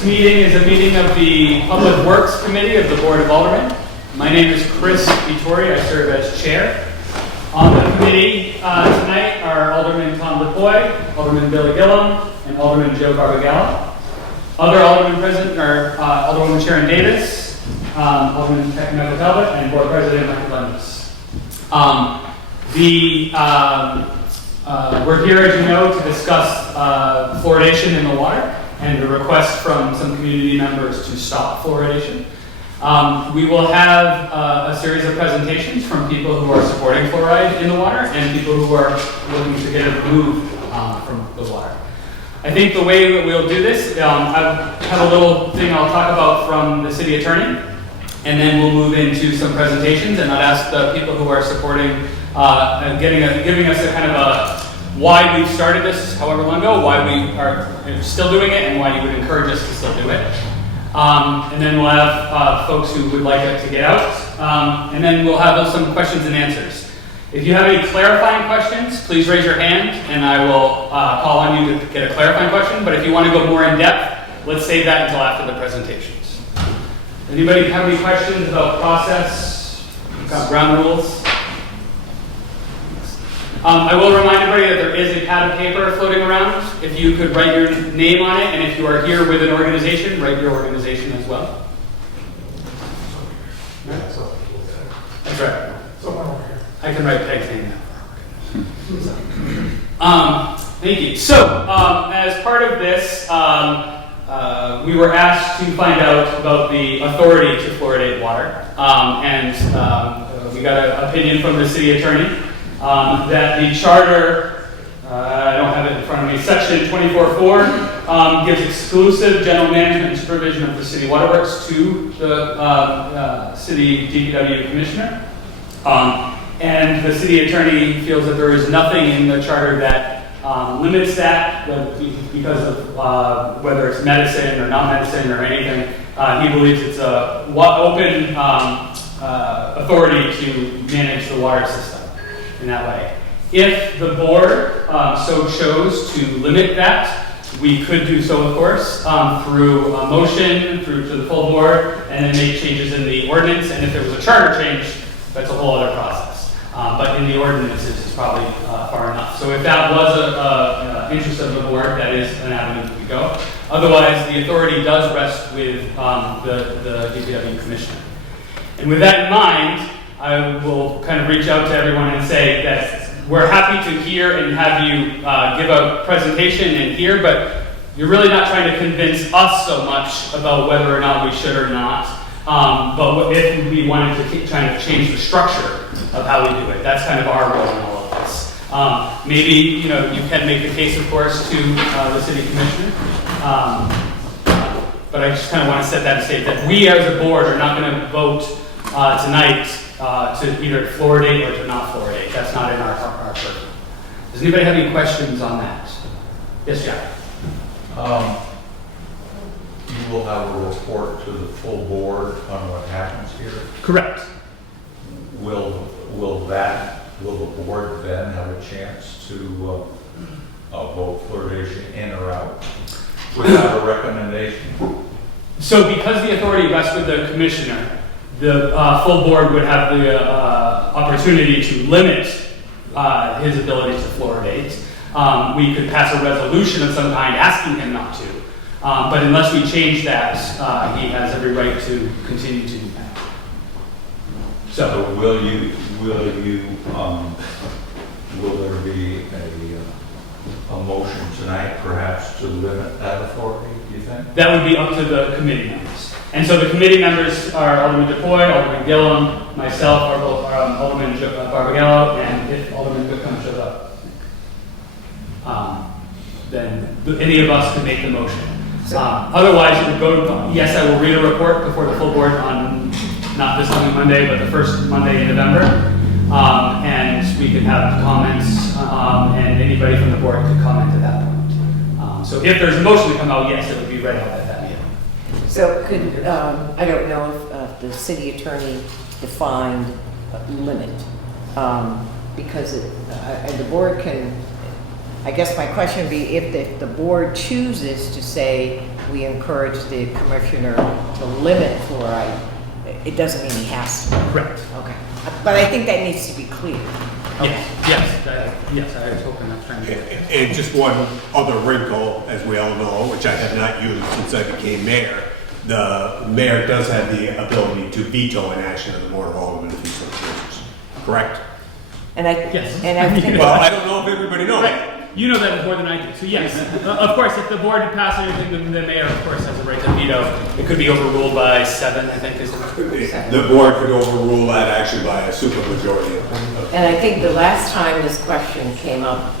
This meeting is a meeting of the Public Works Committee of the Board of Aldermen. My name is Chris Ettori. I serve as chair. On the committee tonight are Alderman Tom DePoy, Alderman Billy Gillum, and Alderman Joe Barbagallo. Other aldermen present are Alderwoman Sharon Davis, Alderman Michael Talbot, and Board President Michael Lendis. We're here, as you know, to discuss fluoridation in the water and a request from some community members to stop fluoridation. We will have a series of presentations from people who are supporting fluoride in the water and people who are looking to get it removed from the water. I think the way that we'll do this, I have a little thing I'll talk about from the city attorney, and then we'll move into some presentations, and I'll ask the people who are supporting and giving us a kind of a why we've started this however long ago, why we are still doing it, and why you would encourage us to still do it. And then we'll have folks who would like it to get out, and then we'll have some questions and answers. If you have any clarifying questions, please raise your hand, and I will call on you to get a clarifying question. But if you want to go more in depth, let's save that until after the presentations. Anybody have any questions about process, ground rules? I will remind everybody that there is a pad of paper floating around. If you could write your name on it, and if you are here with an organization, write your organization as well. That's right. I can write Peg's name now. Thank you. So, as part of this, we were asked to find out about the authority to fluoridate water, and we got an opinion from the city attorney. That the charter, I don't have it in front of me, section 24.4 gives exclusive general management and supervision of the city waterworks to the city DPW commissioner. And the city attorney feels that there is nothing in the charter that limits that because of whether it's medicine or not medicine or anything. He believes it's a open authority to manage the water system in that way. If the board so chose to limit that, we could do so, of course, through a motion, through to the full board, and then make changes in the ordinance. And if there was a charter change, that's a whole other process. But in the ordinance, it's probably far enough. So if that was an interest of the board, that is an avenue that we go. Otherwise, the authority does rest with the DPW commissioner. And with that in mind, I will kind of reach out to everyone and say that we're happy to hear and have you give a presentation and hear, but you're really not trying to convince us so much about whether or not we should or not. But if we wanted to keep trying to change the structure of how we do it, that's kind of our role in all of this. Maybe you can make the case, of course, to the city commissioner. But I just kind of want to set that state that we as a board are not going to vote tonight to either fluoridate or to not fluoridate. That's not in our purview. Does anybody have any questions on that? Yes, Jack. You will have a report to the full board on what happens here? Correct. Will the board then have a chance to vote fluoridation in or out without a recommendation? So because the authority rests with the commissioner, the full board would have the opportunity to limit his ability to fluoridate. We could pass a resolution of some kind asking him not to. But unless we change that, he has every right to continue to do that. So will there be a motion tonight perhaps to limit that authority, do you think? That would be up to the committee members. And so the committee members are Alderman DePoy, Alderman Gillum, myself, Alderman Barbagallo, and if Alderman Whitcomb shows up, then any of us could make the motion. Otherwise, it would go to, yes, I will read a report before the full board on not this coming Monday, but the first Monday in November. And we could have comments, and anybody from the board could comment at that point. So if there's a motion to come out, yes, it would be read out at that meeting. So could, I don't know if the city attorney defined limit, because the board can, I guess my question would be if the board chooses to say we encourage the commissioner to limit fluoride, it doesn't mean he has to. Correct. Okay. But I think that needs to be clear. Yes, I was hoping that's trying to get it. And just one other wrinkle, as we all know, which I have not used since I became mayor, the mayor does have the ability to veto an action of the Board of Aldermen if he so chooses. Correct? And I, Yes. and I think, Well, I don't know if everybody knows. Right. You know that more than I do. So yes, of course, if the board passes anything, then the mayor, of course, has the right to veto. It could be overruled by 7, I think, is it? The board could overrule that action by a supermajority of. and I think the last time this question came up,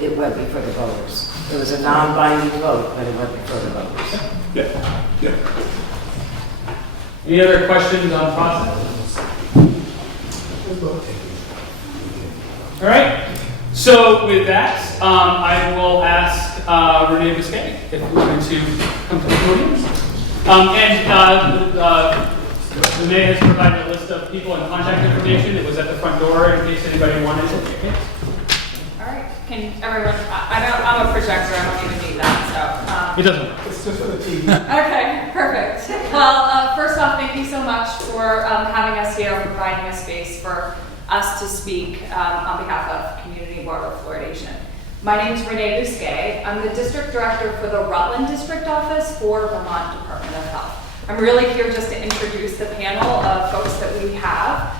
it went before the voters. It was a non-binding vote, but it went before the voters. Yeah. Any other questions on process? All right. So with that, I will ask Renee Biscay if we're going to come to the podium. Renee has provided a list of people and contact information. It was at the front door in case anybody wanted it. Okay. All right, can everyone, I'm a projector, I don't even need that, so. It doesn't work. It's just for the TV. Okay, perfect. Well, first off, thank you so much for having us here, providing a space for us to speak on behalf of community water fluoridation. My name is Renee Busquet. I'm the district director for the Rutland District Office for Vermont Department of Health. I'm really here just to introduce the panel of folks that we have.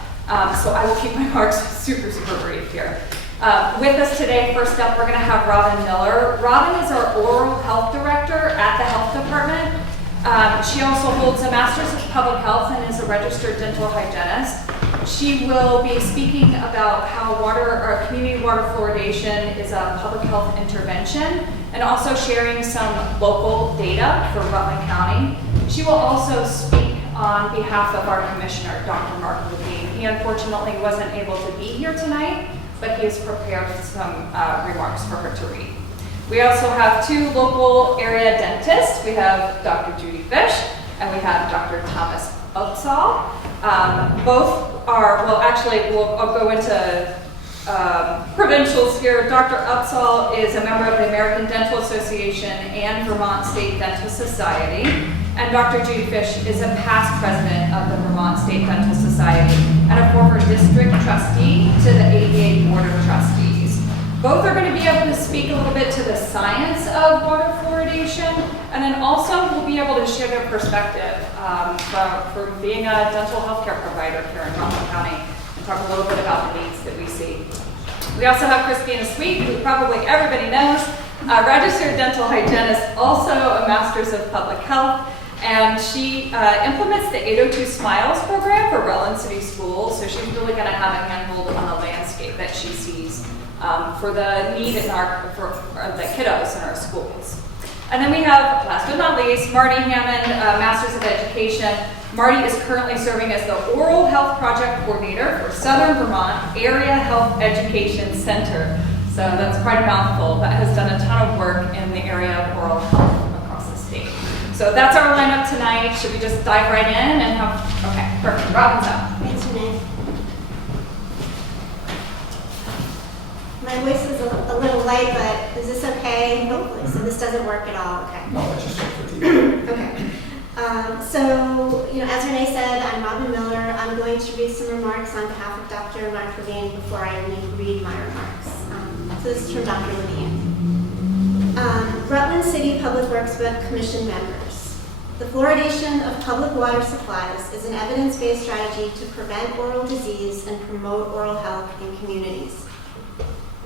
So I will keep my remarks super brief here. With us today, first up, we're going to have Robin Miller. Robin is our oral health director at the health department. She also holds a master's of public health and is a registered dental hygienist. She will be speaking about how community water fluoridation is a public health intervention, and also sharing some local data for Rutland County. She will also speak on behalf of our commissioner, Dr. Mark Levine. He unfortunately wasn't able to be here tonight, but he has prepared some remarks for her to read. We also have 2 local area dentists. We have Dr. Judy Fish and we have Dr. Thomas Upsall. Both are, well, actually, I'll go into provincials here. Dr. Upsall is a member of the American Dental Association and Vermont State Dental Society. And Dr. Judy Fish is a past president of the Vermont State Dental Society and a former district trustee to the ADA Board of Trustees. Both are going to be able to speak a little bit to the science of water fluoridation, and then also will be able to share their perspective from being a dental healthcare provider here in Rutland County, and talk a little bit about the needs that we see. We also have Christina Sweet, who probably everybody knows, a registered dental hygienist, also a master's of public health, and she implements the 802 Smiles program for Rutland City Schools, so she's really going to have a handhold on the landscape that she sees for the need for the kiddos in our schools. And then we have, last but not least, Marty Hammond, Masters of Education. Marty is currently serving as the Oral Health Project Coordinator for Southern Vermont Area Health Education Center. So that's quite a mouthful, but has done a ton of work in the area of oral health across the state. So that's our lineup tonight. Should we just dive right in and have, okay, perfect. Robin's up. Thanks, Renee. My voice is a little light, but is this okay? Hopefully. So this doesn't work at all. Okay. No, it's just for TV. Okay. So, as Renee said, I'm Robin Miller. I'm going to read some remarks on behalf of Dr. Mark Levine before I read my remarks. So this is from Dr. Levine. Rutland City Public Works Commission members. The fluoridation of public water supplies is an evidence-based strategy to prevent oral disease and promote oral health in communities.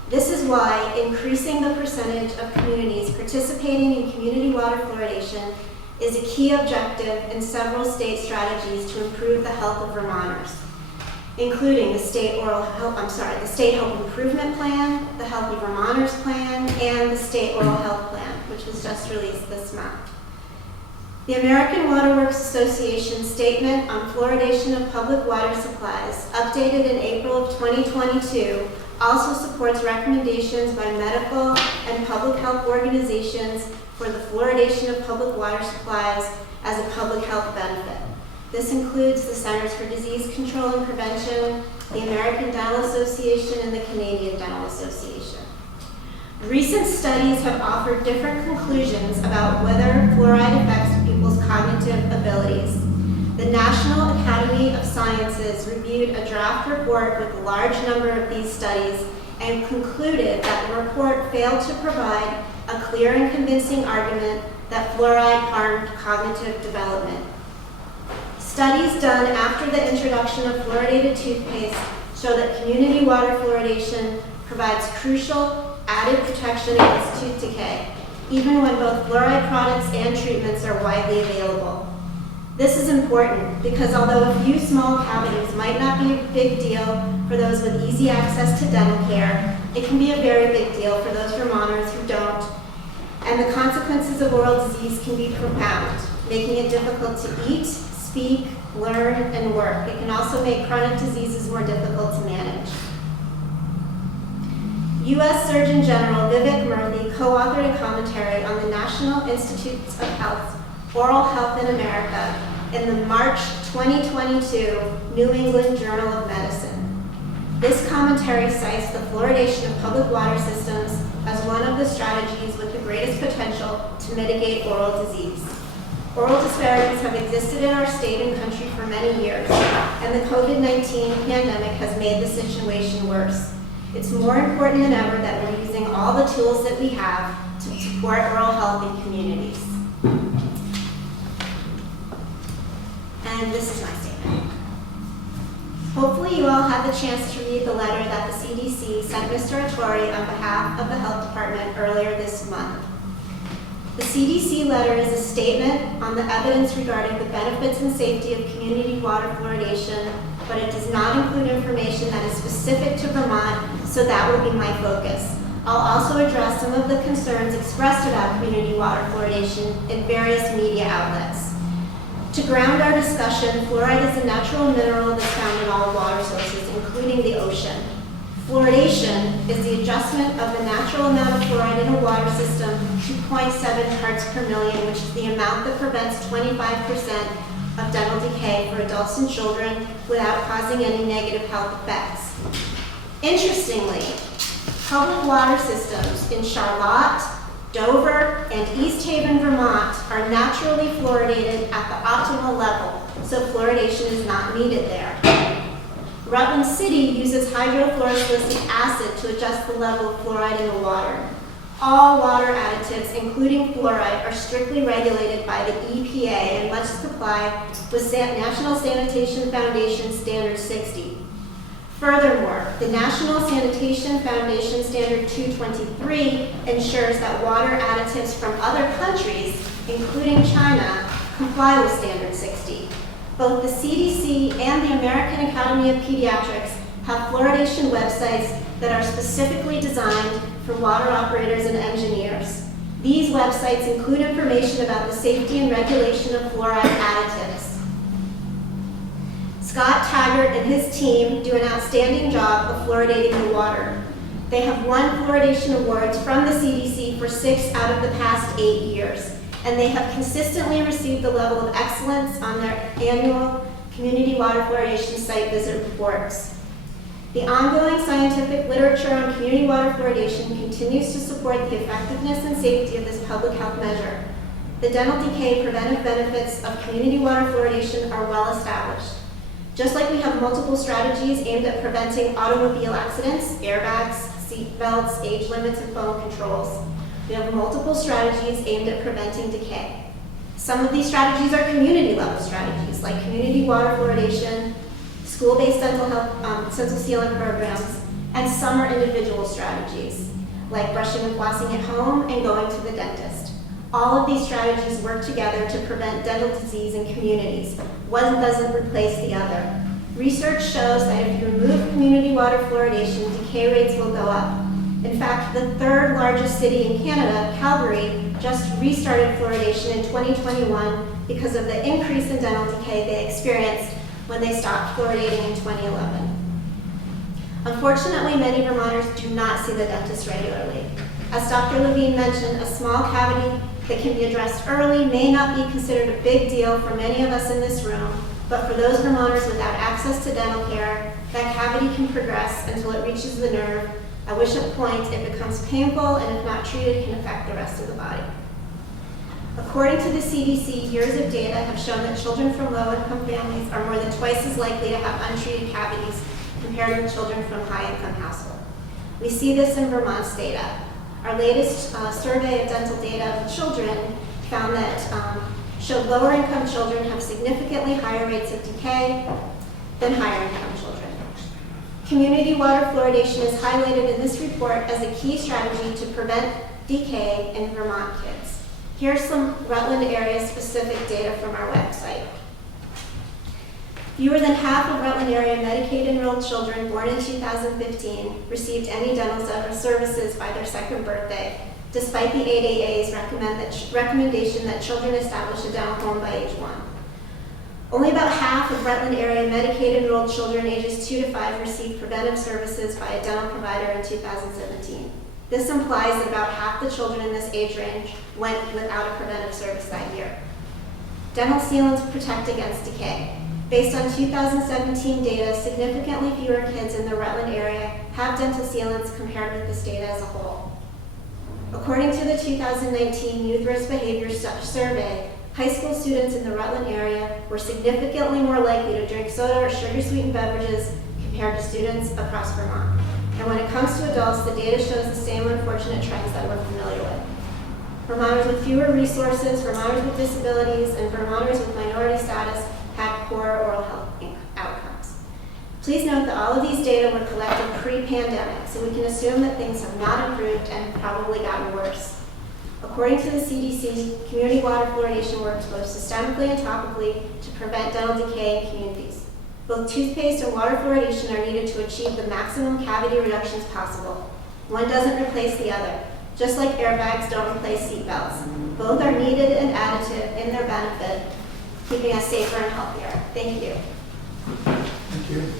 This is why increasing the percentage of communities participating in community water fluoridation is a key objective in several state strategies to improve the health of Vermonters, including the State Health Improvement Plan, the Healthy Vermonters Plan, and the State Oral Health Plan, which was just released this month. The American Water Works Association Statement on Fluoridation of Public Water Supplies, updated in April of 2022, also supports recommendations by medical and public health organizations for the fluoridation of public water supplies as a public health benefit. This includes the Centers for Disease Control and Prevention, the American Dental Association, and the Canadian Dental Association. Recent studies have offered different conclusions about whether fluoride affects people's cognitive abilities. The National Academy of Sciences reviewed a draft report with a large number of these studies and concluded that the report failed to provide a clear and convincing argument that fluoride harmed cognitive development. Studies done after the introduction of fluoridated toothpaste show that community water fluoridation provides crucial added protection against tooth decay, even when both fluoride products and treatments are widely available. This is important because although a few small cavities might not be a big deal for those with easy access to dental care, it can be a very big deal for those Vermonters who don't, and the consequences of oral disease can be profound, making it difficult to eat, speak, learn, and work. It can also make chronic diseases more difficult to manage. U.S. Surgeon General Vivek Murthy co-authored a commentary on the National Institutes of Health, Oral Health in America, in the March 2022 New England Journal of Medicine. This commentary cites the fluoridation of public water systems as one of the strategies with the greatest potential to mitigate oral disease. Oral disparities have existed in our state and country for many years, and the COVID-19 pandemic has made the situation worse. It's more important than ever that we're using all the tools that we have to support oral health in communities. And this is my statement. Hopefully you all had the chance to read the letter that the CDC sent Mr. Ettori on behalf of the Health Department earlier this month. The CDC letter is a statement on the evidence regarding the benefits and safety of community water fluoridation, but it does not include information that is specific to Vermont, so that will be my focus. I'll also address some of the concerns expressed about community water fluoridation in various media outlets. To ground our discussion, fluoride is a natural mineral that's found in all water sources, including the ocean. Fluoridation is the adjustment of the natural amount of fluoride in a water system to 0.7 parts per million, which is the amount that prevents 25% of dental decay for adults and children without causing any negative health effects. Interestingly, public water systems in Charlotte, Dover, and East Haven, Vermont are naturally fluoridated at the optimal level, so fluoridation is not needed there. Rutland City uses hydrofluorosilicic acid to adjust the level of fluoride in the water. All water additives, including fluoride, are strictly regulated by the EPA and must comply with National Sanitation Foundation Standard 60. Furthermore, the National Sanitation Foundation Standard 223 ensures that water additives from other countries, including China, comply with Standard 60. Both the CDC and the American Academy of Pediatrics have fluoridation websites that are specifically designed for water operators and engineers. These websites include information about the safety and regulation of fluoride additives. Scott Taggart and his team do an outstanding job of fluoridating the water. They have won fluoridation awards from the CDC for 6 out of the past 8 years, and they have consistently received the level of excellence on their annual community water fluoridation site visit reports. The ongoing scientific literature on community water fluoridation continues to support the effectiveness and safety of this public health measure. The dental decay preventive benefits of community water fluoridation are well established. Just like we have multiple strategies aimed at preventing automobile accidents, airbags, seat belts, age limits, and phone controls, we have multiple strategies aimed at preventing decay. Some of these strategies are community-level strategies, like community water fluoridation, school-based dental health, dental sealant programs, and some are individual strategies, like brushing and flossing at home and going to the dentist. All of these strategies work together to prevent dental disease in communities. One doesn't replace the other. Research shows that if you remove community water fluoridation, decay rates will go up. In fact, the third largest city in Canada, Calgary, just restarted fluoridation in 2021 because of the increase in dental decay they experienced when they stopped fluoridating in 2011. Unfortunately, many Vermonters do not see the dentist regularly. As Dr. Levine mentioned, a small cavity that can be addressed early may not be considered a big deal for many of us in this room, but for those Vermonters without access to dental care, that cavity can progress until it reaches the nerve, at which point it becomes painful and if not treated can affect the rest of the body. According to the CDC, years of data have shown that children from low-income families are more than twice as likely to have untreated cavities compared with children from high-income households. We see this in Vermont's data. Our latest survey of dental data of children found that showed lower-income children have significantly higher rates of decay than higher-income children. Community water fluoridation is highlighted in this report as a key strategy to prevent decay in Vermont kids. Here's some Rutland area-specific data from our website. Fewer than half of Rutland area Medicaid-enrolled children born in 2015 received any dental services by their second birthday, despite the ADA's recommendation that children establish a dental home by age 1. Only about half of Rutland area Medicaid-enrolled children ages 2 to 5 received preventive services by a dental provider in 2017. This implies that about half the children in this age range went without a preventive service that year. Dental sealants protect against decay. Based on 2017 data, significantly fewer kids in the Rutland area have dental sealants compared with this data as a whole. According to the 2019 Youth Risk Behavior Survey, high school students in the Rutland area were significantly more likely to drink soda or sugar-sweetened beverages compared to students across Vermont. And when it comes to adults, the data shows the same unfortunate trends that we're familiar with. Vermonters with fewer resources, Vermonters with disabilities, and Vermonters with minority status had poor oral health outcomes. Please note that all of these data were collected pre-pandemic, so we can assume that things have not improved and have probably gotten worse. According to the CDC, community water fluoridation works both systemically and topically to prevent dental decay in communities. Both toothpaste and water fluoridation are needed to achieve the maximum cavity reductions possible. One doesn't replace the other, just like airbags don't replace seatbelts. Both are needed and additive in their benefit, keeping us safer and healthier. Thank you. Thank you.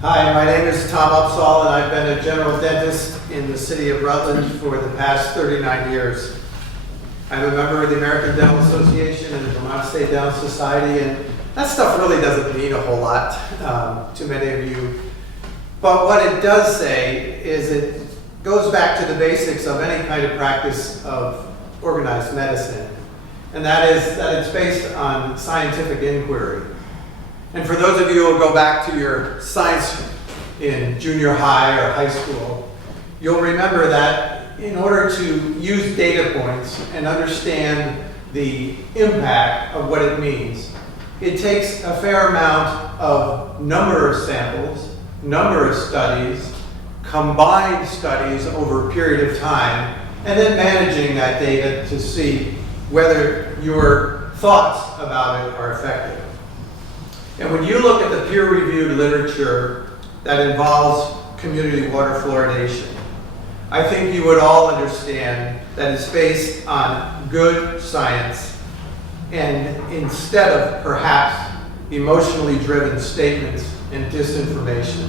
Hi, my name is Tom Upsall, and I've been a general dentist in the city of Rutland for the past 39 years. I'm a member of the American Dental Association and the Vermont State Dental Society, and that stuff really doesn't mean a whole lot to many of you. But what it does say is it goes back to the basics of any kind of practice of organized medicine, and that is that it's based on scientific inquiry. And for those of you who will go back to your science in junior high or high school, you'll remember that in order to use data points and understand the impact of what it means, it takes a fair amount of number of samples, number of studies, combined studies over a period of time, and then managing that data to see whether your thoughts about it are effective. And when you look at the peer-reviewed literature that involves community water fluoridation, I think you would all understand that it's based on good science, and instead of perhaps emotionally driven statements and disinformation.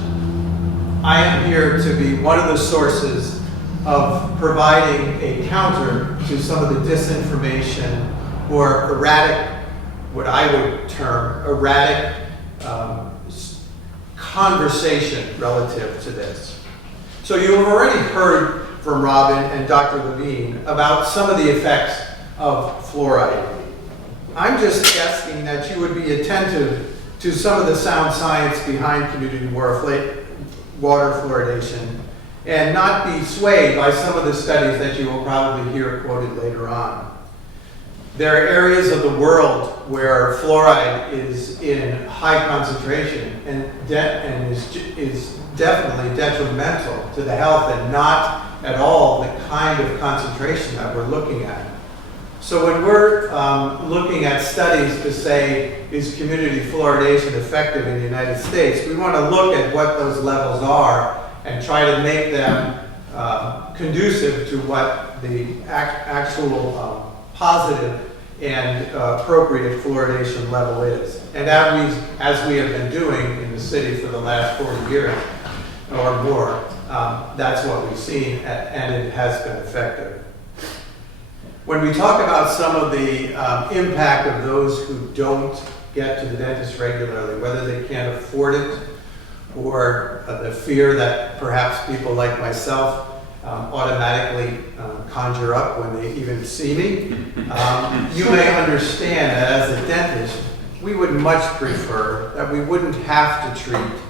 I am here to be one of the sources of providing a counter to some of the disinformation or erratic, what I would term erratic conversation relative to this. So you have already heard from Robin and Dr. Levine about some of the effects of fluoride. I'm just asking that you would be attentive to some of the sound science behind community water fluoridation and not be swayed by some of the studies that you will probably hear quoted later on. There are areas of the world where fluoride is in high concentration and is definitely detrimental to the health and not at all the kind of concentration that we're looking at. So when we're looking at studies to say, is community fluoridation effective in the United States, we want to look at what those levels are and try to make them conducive to what the actual positive and appropriate fluoridation level is. And as we have been doing in the city for the last 40 years or more, that's what we've seen, and it has been effective. When we talk about some of the impact of those who don't get to the dentist regularly, whether they can't afford it or the fear that perhaps people like myself automatically conjure up when they even see me, you may understand that as a dentist, we would much prefer that we wouldn't have to treat,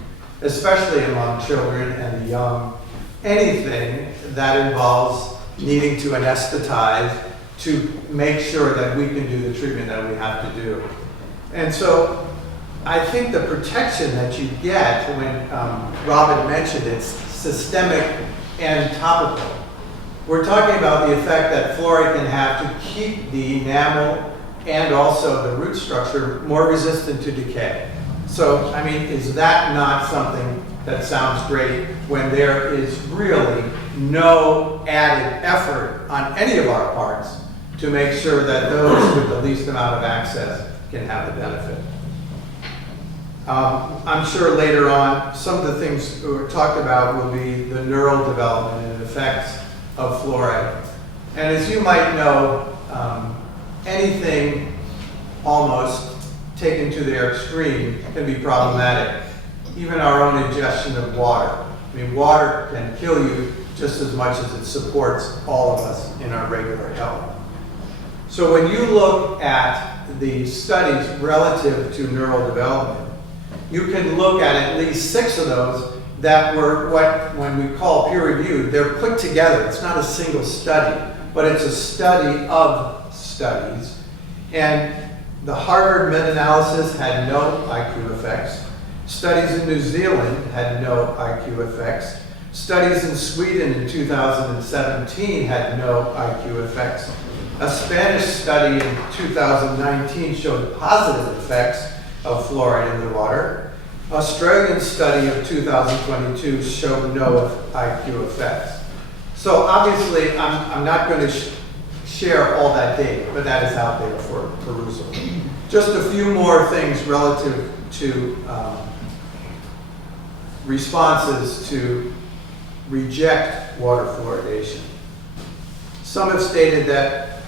especially among children and the young, anything that involves needing to anesthetize to make sure that we can do the treatment that we have to do. And so I think the protection that you get when Robin mentioned it's systemic and topical. We're talking about the effect that fluoride can have to keep the enamel and also the root structure more resistant to decay. So, I mean, is that not something that sounds great when there is really no added effort on any of our parts to make sure that those with the least amount of access can have the benefit? I'm sure later on, some of the things we talked about will be the neural development and effects of fluoride. And as you might know, anything almost taken to their extreme can be problematic. Even our own ingestion of water. I mean, water can kill you just as much as it supports all of us in our regular health. So when you look at the studies relative to neural development, you can look at least 6 of those that were what, when we call peer-reviewed, they're put together. It's not a single study, but it's a study of studies. And the Harvard meta-analysis had no IQ effects. Studies in New Zealand had no IQ effects. Studies in Sweden in 2017 had no IQ effects. A Spanish study in 2019 showed positive effects of fluoride in the water. Australian study of 2022 showed no IQ effects. So obviously, I'm not going to share all that data, but that is out there for perusal. Just a few more things relative to responses to reject water fluoridation. Some have stated that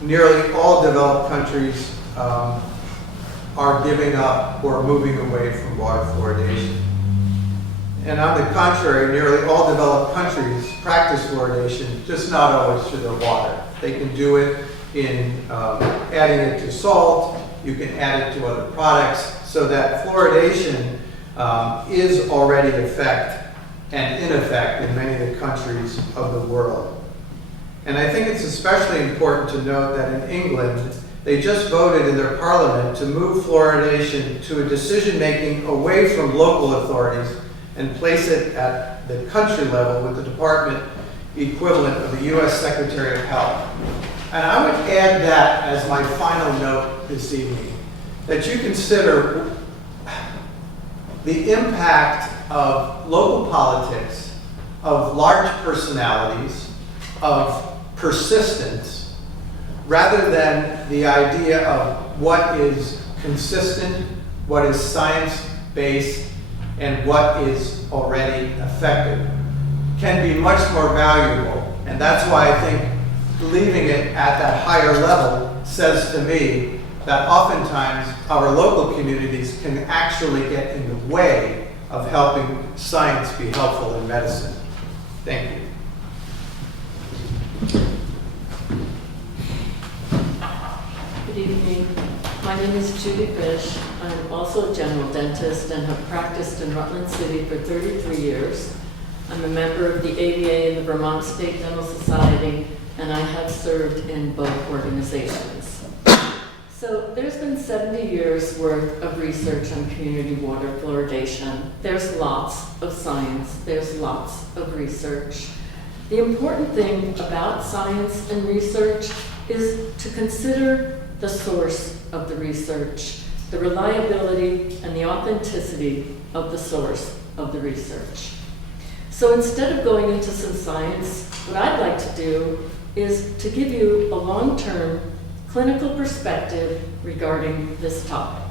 nearly all developed countries are giving up or moving away from water fluoridation. And on the contrary, nearly all developed countries practice fluoridation, just not always through their water. They can do it in adding it to salt, you can add it to other products, so that fluoridation is already in effect in many of the countries of the world. And I think it's especially important to note that in England, they just voted in their parliament to move fluoridation to a decision-making away from local authorities and place it at the country level with the department equivalent of the U.S. Secretary of Health. And I would add that as my final note this evening, that you consider the impact of local politics, of large personalities, of persistence, rather than the idea of what is consistent, what is science-based, and what is already effective, can be much more valuable. And that's why I think leaving it at that higher level says to me that oftentimes our local communities can actually get in the way of helping science be helpful in medicine. Thank you. Good evening. My name is Judy Fish. I'm also a general dentist and have practiced in Rutland City for 33 years. I'm a member of the ABA and the Vermont State Dental Society, and I have served in both organizations. So there's been 70 years worth of research on community water fluoridation. There's lots of science, there's lots of research. The important thing about science and research is to consider the source of the research, the reliability and the authenticity of the source of the research. So instead of going into some science, what I'd like to do is to give you a long-term clinical perspective regarding this topic.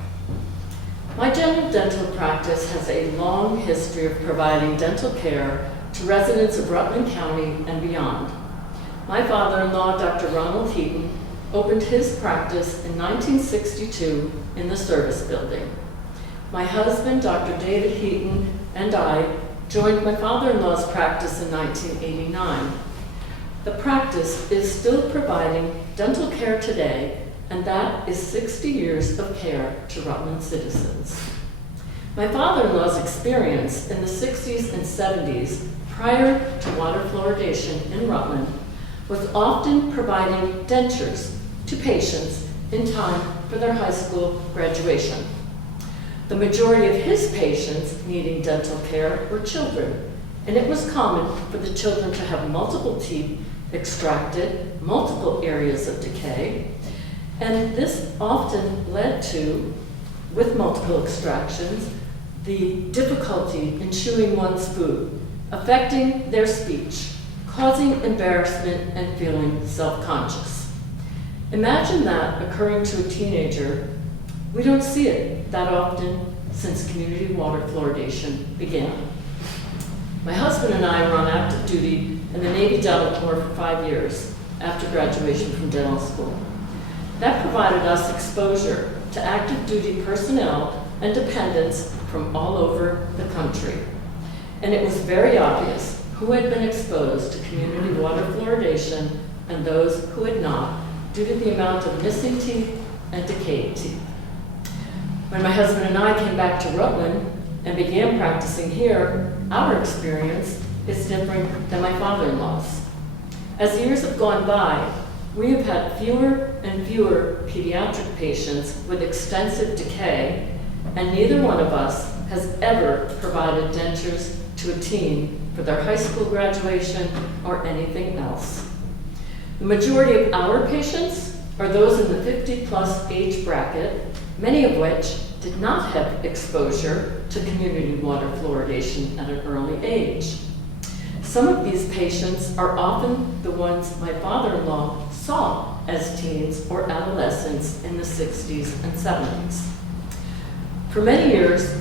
My general dental practice has a long history of providing dental care to residents of Rutland County and beyond. My father-in-law, Dr. Ronald Heaton, opened his practice in 1962 in the service building. My husband, Dr. David Heaton, and I joined my father-in-law's practice in 1989. The practice is still providing dental care today, and that is 60 years of care to Rutland citizens. My father-in-law's experience in the 60s and 70s, prior to water fluoridation in Rutland, was often providing dentures to patients in time for their high school graduation. The majority of his patients needing dental care were children, and it was common for the children to have multiple teeth extracted, multiple areas of decay, and this often led to, with multiple extractions, the difficulty in chewing one's food, affecting their speech, causing embarrassment and feeling self-conscious. Imagine that occurring to a teenager. We don't see it that often since community water fluoridation began. My husband and I were on active duty in the Navy Dental Corps for 5 years after graduation from dental school. That provided us exposure to active duty personnel and dependents from all over the country. And it was very obvious who had been exposed to community water fluoridation and those who had not, due to the amount of missing teeth and decayed teeth. When my husband and I came back to Rutland and began practicing here, our experience is different than my father-in-law's. As years have gone by, we have had fewer and fewer pediatric patients with extensive decay, and neither one of us has ever provided dentures to a teen for their high school graduation or anything else. The majority of our patients are those in the 50-plus age bracket, many of which did not have exposure to community water fluoridation at an early age. Some of these patients are often the ones my father-in-law saw as teens or adolescents in the 60s and 70s. For many years,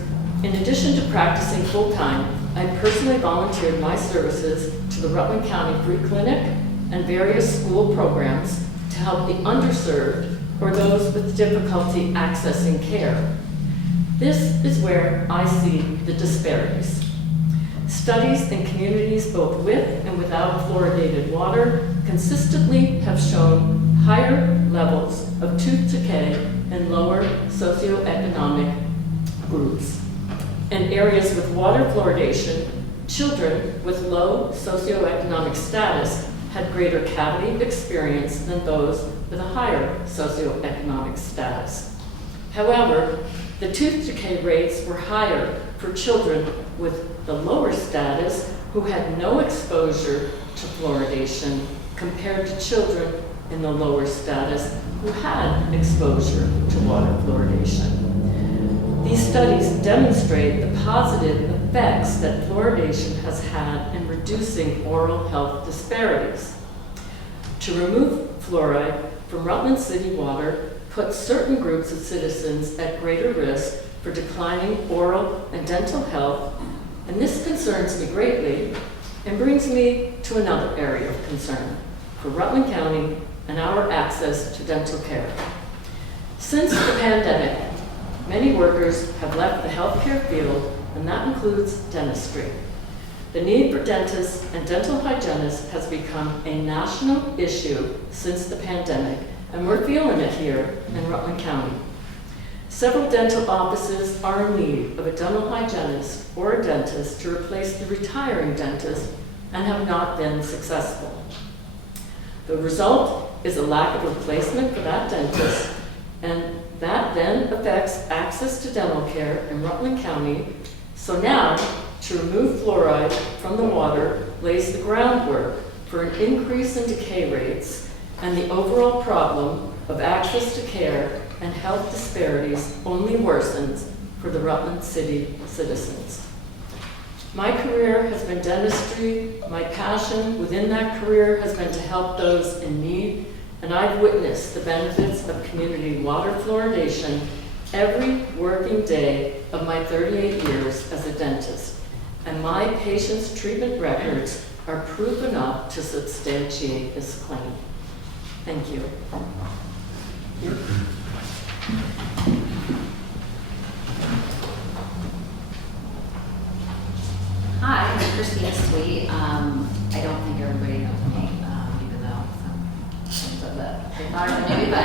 in addition to practicing full-time, I personally volunteered my services to the Rutland County Free Clinic and various school programs to help the underserved or those with difficulty accessing care. This is where I see the disparities. Studies in communities both with and without fluoridated water consistently have shown higher levels of tooth decay in lower socioeconomic groups. In areas with water fluoridation, children with low socioeconomic status had greater cavity experience than those with a higher socioeconomic status. However, the tooth decay rates were higher for children with the lower status who had no exposure to fluoridation compared to children in the lower status who had exposure to water fluoridation. These studies demonstrate the positive effects that fluoridation has had in reducing oral health disparities. To remove fluoride from Rutland City water puts certain groups of citizens at greater risk for declining oral and dental health, and this concerns me greatly and brings me to another area of concern for Rutland County and our access to dental care. Since the pandemic, many workers have left the healthcare field, and that includes dentistry. The need for dentists and dental hygienists has become a national issue since the pandemic, and we're feeling it here in Rutland County. Several dental offices are in need of a dental hygienist or a dentist to replace the retiring dentist and have not been successful. The result is a lack of replacement for that dentist, and that then affects access to dental care in Rutland County. So now, to remove fluoride from the water lays the groundwork for an increase in decay rates, and the overall problem of access to care and health disparities only worsens for the Rutland City citizens. My career has been dentistry. My passion within that career has been to help those in need, and I've witnessed the benefits of community water fluoridation every working day of my 38 years as a dentist. and my patient's treatment records are proof enough to substantiate this claim. Thank you. Hi, I'm Christina Sweet. I don't think everybody knows me, even though some said that they thought I knew me, but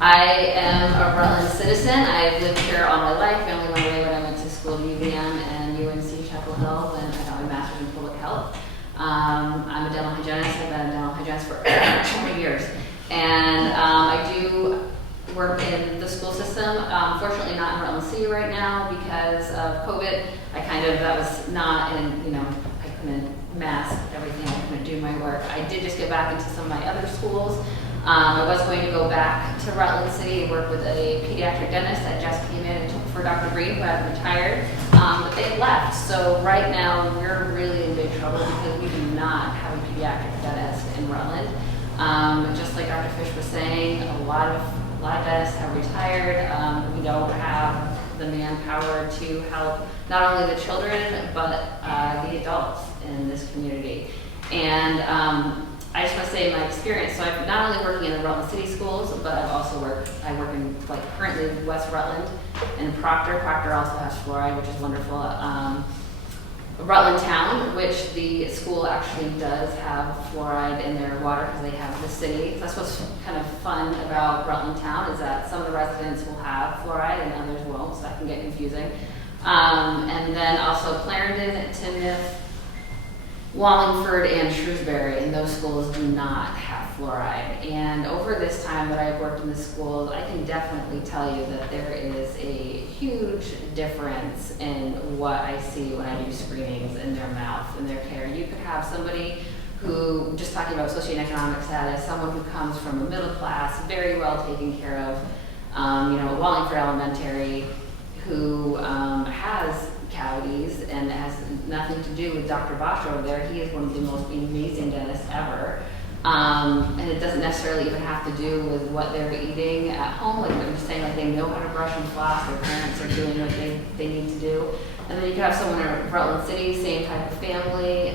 I am a Rutland citizen. I've lived here all my life. I only went away when I went to school at UVM and UNC Chapel Hill when I got my master's in public health. I'm a dental hygienist. I've been a dental hygienist for 20 years. And I do work in the school system. Fortunately not in Rutland City right now because of COVID. That was not in, I couldn't mask everything. I couldn't do my work. I did just get back into some of my other schools. I was going to go back to Rutland City and work with a pediatric dentist that just came in and took for Dr. Green, who had retired, but they left. So right now we're really in big trouble because we do not have a pediatric dentist in Rutland. Just like Dr. Fish was saying, a lot of dentists have retired. We don't have the manpower to help not only the children but the adults in this community. And I just want to say my experience. So I'm not only working in the Rutland City schools, but I work in currently West Rutland and Proctor. Proctor also has fluoride, which is wonderful. Rutland Town, which the school actually does have fluoride in their water because they have the city. So that's what's kind of fun about Rutland Town is that some of the residents will have fluoride and others won't, so that can get confusing. And then also Clarendon, Timoth, Wallingford, and Shrewsbury, and those schools do not have fluoride. And over this time that I've worked in the schools, I can definitely tell you that there is a huge difference in what I see when I do screenings in their mouth and their care. You could have somebody who, just talking about socioeconomic status, someone who comes from a middle class, very well taken care of, Wallingford Elementary, who has cavities and has nothing to do with Dr. Bosch over there. He is one of the most amazing dentists ever. And it doesn't necessarily even have to do with what they're eating at home. Like I'm just saying, they know how to brush and floss. Their parents are doing what they need to do. And then you could have someone in Rutland City, same type of family,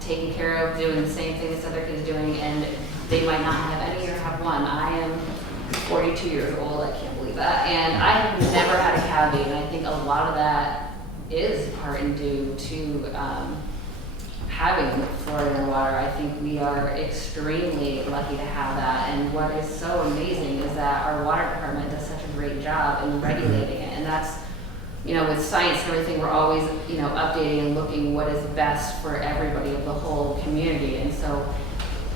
taking care of, doing the same thing this other kid is doing, and they might not have any or have one. I am 42 years old. I can't believe that. And I have never had a cavity, and I think a lot of that is part and due to having fluoride in water. I think we are extremely lucky to have that. And what is so amazing is that our water department does such a great job in regulating it. And that's, with science and everything, we're always, updating and looking what is best for everybody of the whole community. And so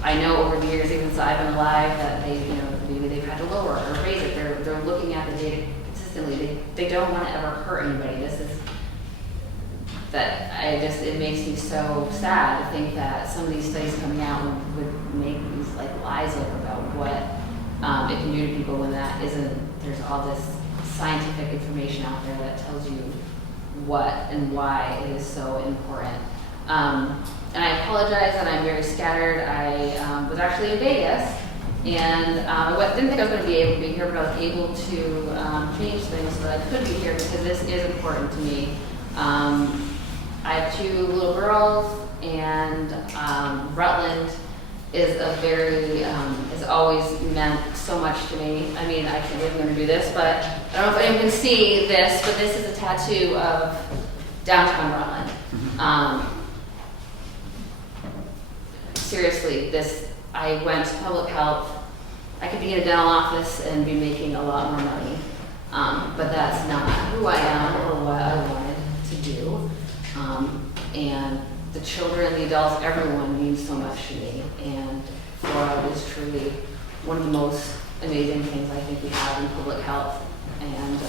I know over the years, even since I've been alive, that maybe they've had to lower or raise it. They're looking at the data consistently. They don't want to ever hurt anybody. It makes me so sad to think that some of these studies coming out would make these lies up about what it can do to people when that isn't. There's all this scientific information out there that tells you what and why it is so important. And I apologize that I'm very scattered. I was actually in Vegas, and I didn't think I was going to be able to be here, but I was able to change things so that I could be here because this is important to me. I have 2 little girls, and Rutland is has always meant so much to me. I mean, I can't believe I'm going to do this, but I don't know if anyone can see this, but this is a tattoo of downtown Rutland. Seriously, I went to public health. I could be in a dental office and be making a lot more money, but that's not who I am or what I wanted to do. And the children, the adults, everyone means so much to me. And fluoride is truly one of the most amazing things I think we have in public health. And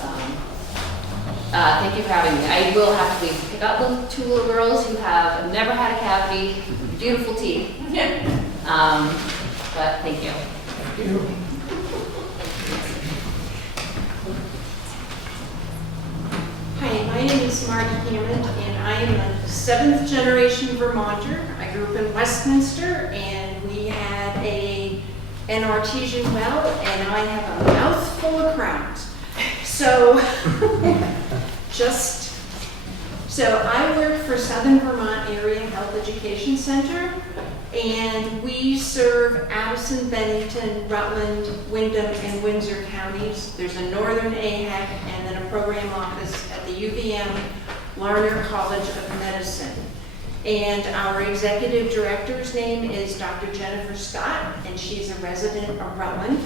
thank you for having me. I will have to pick up those 2 little girls who have never had a cavity, beautiful teeth. But thank you. Hi, my name is Marty Hammond, and I am a 7th generation Vermonter. I grew up in Westminster, and we had an artesian well, and I have a mouthful of crowns. So just So I work for Southern Vermont Area Health Education Center, and we serve Addison, Bennington, Rutland, Windham, and Windsor counties. There's a northern AHEC and then a program office at the UVM Larner College of Medicine. And our executive director's name is Dr. Jennifer Scott, and she's a resident of Rutland.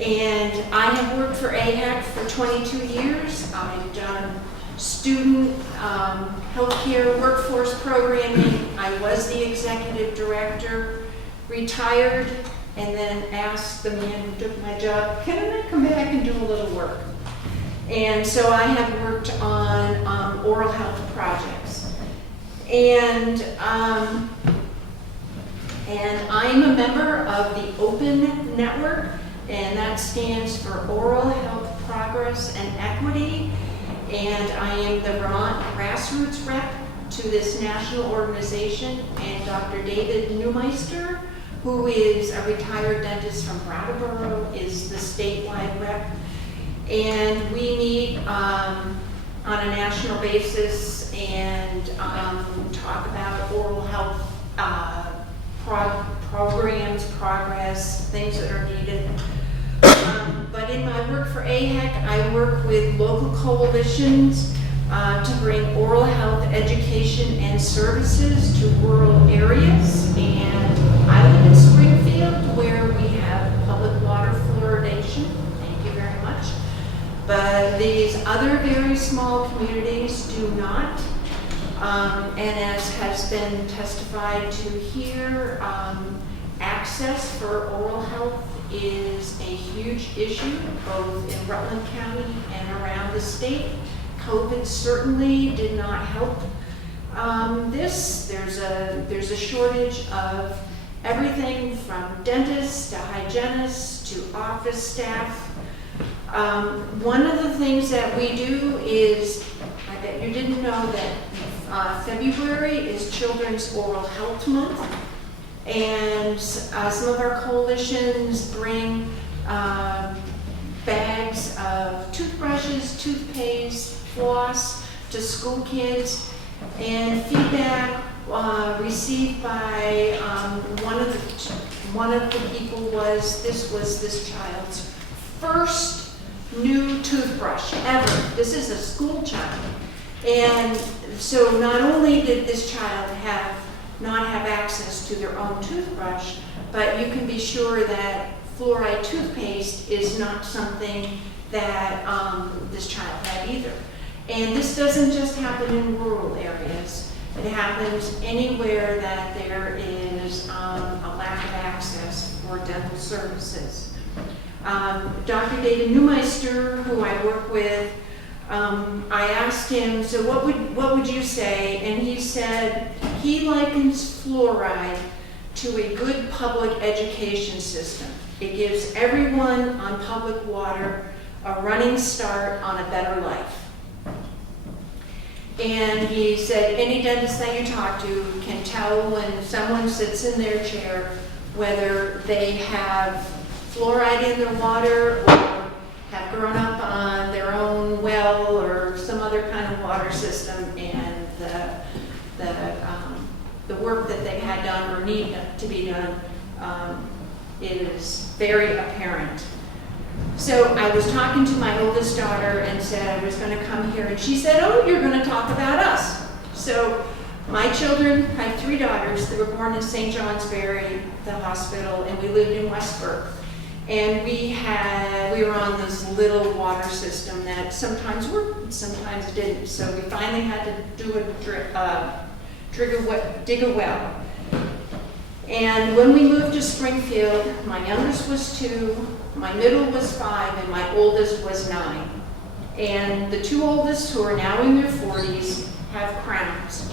And I have worked for AHEC for 22 years. I've done student healthcare workforce programming. I was the executive director, retired, and then asked the man who took my job, can I come back and do a little work? And so I have worked on oral health projects. And I'm a member of the Open Network, and that stands for Oral Health Progress and Equity. And I am the Vermont grassroots rep to this national organization. And Dr. David Neumeister, who is a retired dentist from Brattleboro, is the statewide rep. And we meet on a national basis and talk about oral health programs, progress, things that are needed. But in my work for AHEC, I work with local coalitions to bring oral health education and services to rural areas. And I live in Springfield, where we have public water fluoridation. Thank you very much. But these other very small communities do not. And as has been testified to here, access for oral health is a huge issue, both in Rutland County and around the state. COVID certainly did not help this. There's a shortage of everything from dentists to hygienists to office staff. One of the things that we do is, I bet you didn't know that February is Children's Oral Health Month. And some of our coalitions bring bags of toothbrushes, toothpaste, floss to school kids. And feedback received by one of the people was this child's first new toothbrush ever. This is a school child. And so not only did this child not have access to their own toothbrush, but you can be sure that fluoride toothpaste is not something that this child had either. And this doesn't just happen in rural areas. It happens anywhere that there is a lack of access for dental services. Dr. David Neumeister, who I work with, I asked him, so what would you say? And he said he likens fluoride to a good public education system. It gives everyone on public water a running start on a better life. And he said any dentist that you talk to can tell when someone sits in their chair whether they have fluoride in their water or have grown up on their own well or some other kind of water system, and the work that they had done or need to be done is very apparent. So I was talking to my oldest daughter and said I was going to come here, and she said, oh, you're going to talk about us. So my children, I have 3 daughters that were born in St. Johnsbury, the hospital, and we lived in Westburg. And we were on this little water system that sometimes worked and sometimes didn't. So we finally had to do dig a well. And when we moved to Springfield, my youngest was 2, my middle was 5, and my oldest was 9. And the 2 oldest, who are now in their 40s, have crowns.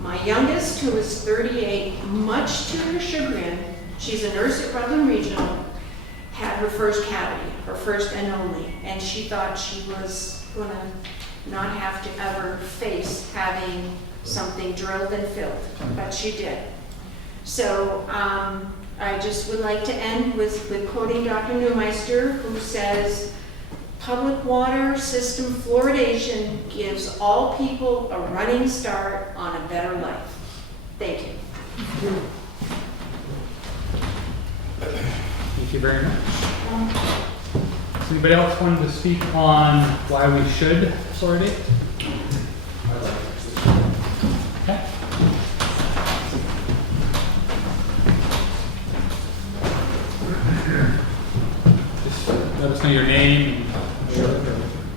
My youngest, who is 38, much to her chagrin, she's a nurse at Rutland Regional, had her first cavity, her first and only, and she thought she was going to not have to ever face having something drilled and filled, but she did. So I just would like to end with quoting Dr. Neumeister, who says, public water system fluoridation gives all people a running start on a better life. Thank you. Thank you very much. Does anybody else want to speak on why we should fluoridate? Okay. Just let us know your name.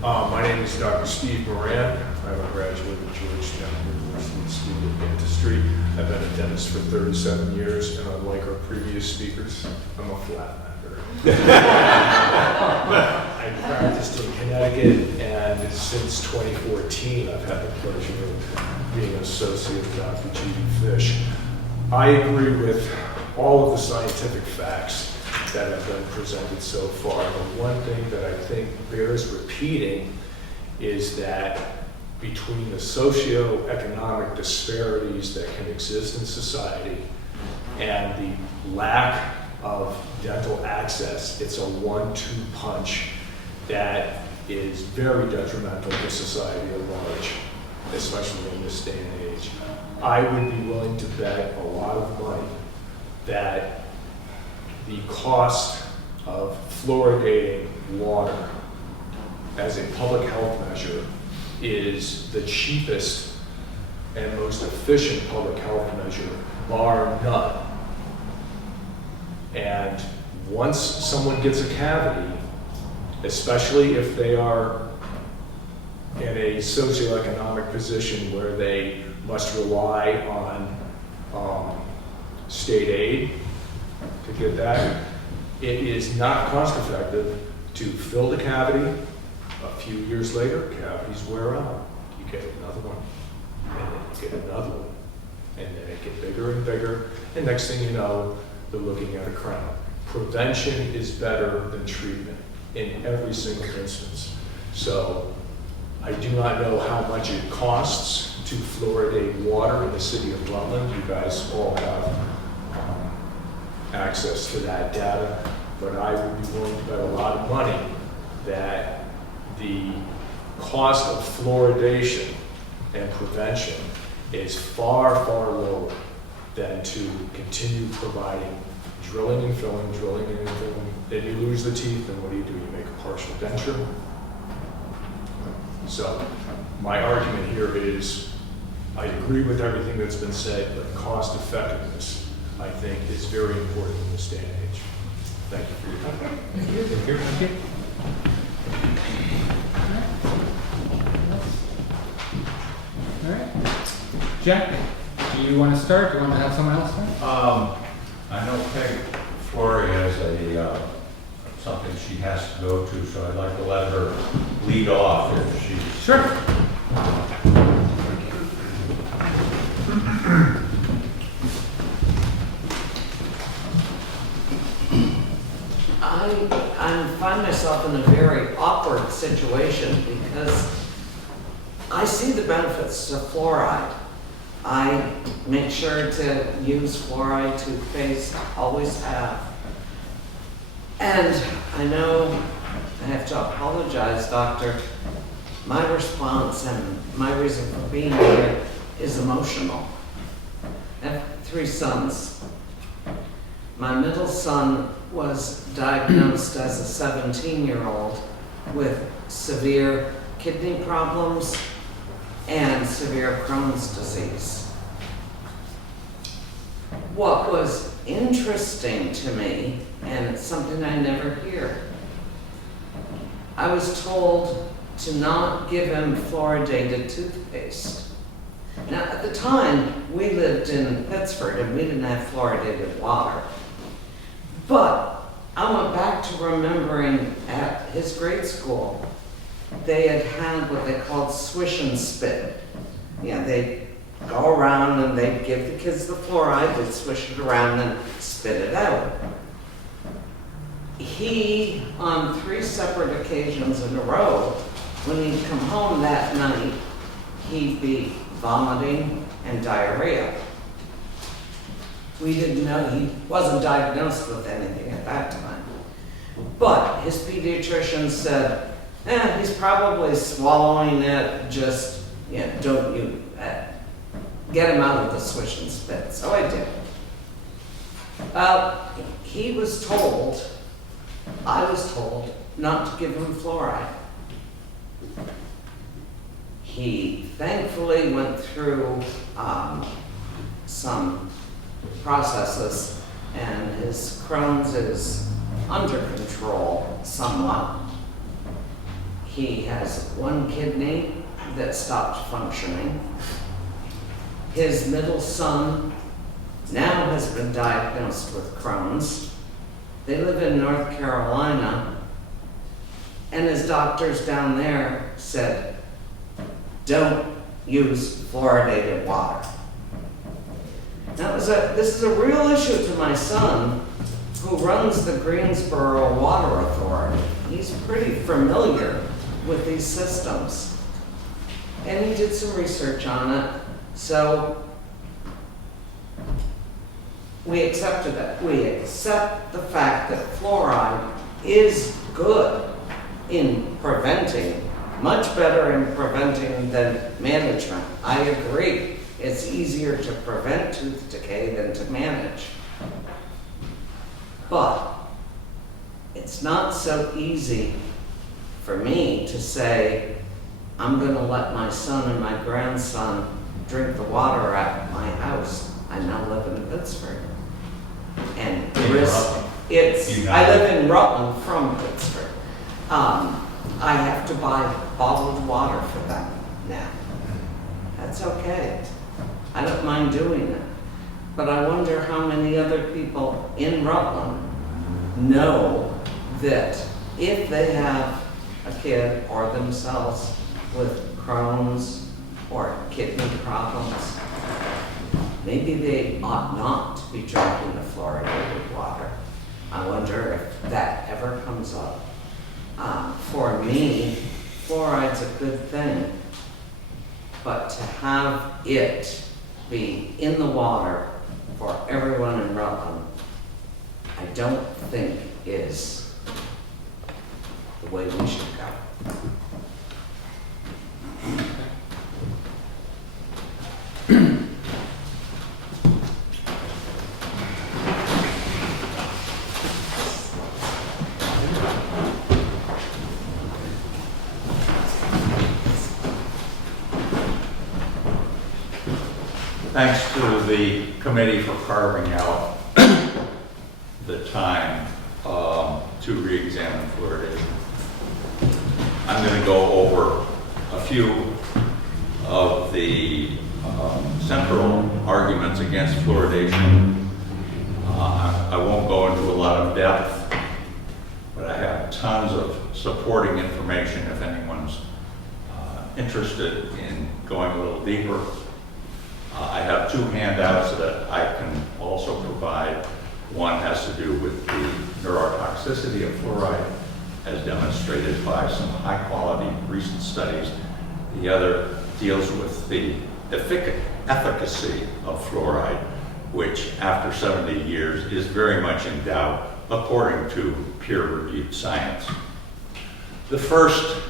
My name is Dr. Steve Moran. I'm a graduate of Georgetown University School of Dentistry. I've been a dentist for 37 years, and unlike our previous speakers, I'm a flatlander. I practiced in Connecticut, and since 2014, I've had the pleasure of being an associate with Dr. G.D. Fish. I agree with all of the scientific facts that have been presented so far. The one thing that I think bears repeating is that between the socioeconomic disparities that can exist in society and the lack of dental access, it's a 1-2 punch that is very detrimental to society at large, especially in this day and age. I would be willing to bet a lot of money that the cost of fluoridating water as a public health measure is the cheapest and most efficient public health measure, bar none. And once someone gets a cavity, especially if they are in a socioeconomic position where they must rely on state aid to get that, it is not cost effective to fill the cavity. A few years later, cavities wear out. You get another one, and then you get another one, and then it gets bigger and bigger, and next thing you know, they're looking at a crown. Prevention is better than treatment in every single instance. So I do not know how much it costs to fluoridate water in the city of Rutland. You guys all have access to that data, but I would be willing to bet a lot of money that the cost of fluoridation and prevention is far, far lower than to continue providing drilling and filling, drilling and filling. Then you lose the teeth, and what do? You make a partial denture. So my argument here is I agree with everything that's been said, but cost effectiveness, I think, is very important in this day and age. Thank you for your time. Thank you. Thank you. Thank you. All right. Jack, do you want to start? Do you want to have someone else start? I know Peg Flory has a, something she has to go to, so I'd like to let her lead off if she. Sure. I find myself in a very awkward situation because I see the benefits of fluoride. I make sure to use fluoride toothpaste, always have. And I know I have to apologize, doctor. My response and my reason for being here is emotional. I have 3 sons. My middle son was diagnosed as a 17-year-old with severe kidney problems and severe Crohn's disease. What was interesting to me, and it's something I never hear, I was told to not give him fluoridated toothpaste. Now, at the time, we lived in Pittsford and we didn't have fluoridated water. But I went back to remembering at his grade school, they had what they called swish and spit. Yeah, they'd go around and they'd give the kids the fluoride, they'd swish it around and spit it out. He, on 3 separate occasions in a row, when he'd come home that night, he'd be vomiting and diarrhea. We didn't know, he wasn't diagnosed with anything at that time. But his pediatrician said, He's probably swallowing it, just, don't you, get him out of the swish and spit. So I did. He was told, I was told, not to give him fluoride. He thankfully went through some processes, and his Crohn's is under control somewhat. He has one kidney that stopped functioning. His middle son now has been diagnosed with Crohn's. They live in North Carolina, and his doctors down there said, don't use fluoridated water. Now, this is a real issue to my son, who runs the Greensboro Water Authority. He's pretty familiar with these systems. And he did some research on it, so we accepted it. We accept the fact that fluoride is good in preventing, much better in preventing than management. I agree. It's easier to prevent tooth decay than to manage. But it's not so easy for me to say, I'm going to let my son and my grandson drink the water at my house. I now live in Pittsburgh. And the risk, I live in Rutland from Pittsburgh. I have to buy bottled water for them now. That's okay. I don't mind doing it. But I wonder how many other people in Rutland know that if they have a kid or themselves with Crohn's or kidney problems, maybe they ought not to be drinking the fluoridated water. I wonder if that ever comes up. For me, fluoride's a good thing, but to have it be in the water for everyone in Rutland, I don't think is the way we should go. Thanks to the committee for carving out the time to re-examine fluoridation. I'm going to go over a few of the central arguments against fluoridation. I won't go into a lot of depth, but I have tons of supporting information if anyone's interested in going a little deeper. I have two handouts that I can also provide. One has to do with the neurotoxicity of fluoride, as demonstrated by some high-quality recent studies. The other deals with the efficacy of fluoride, which after 70 years is very much in doubt, according to peer-reviewed science. The first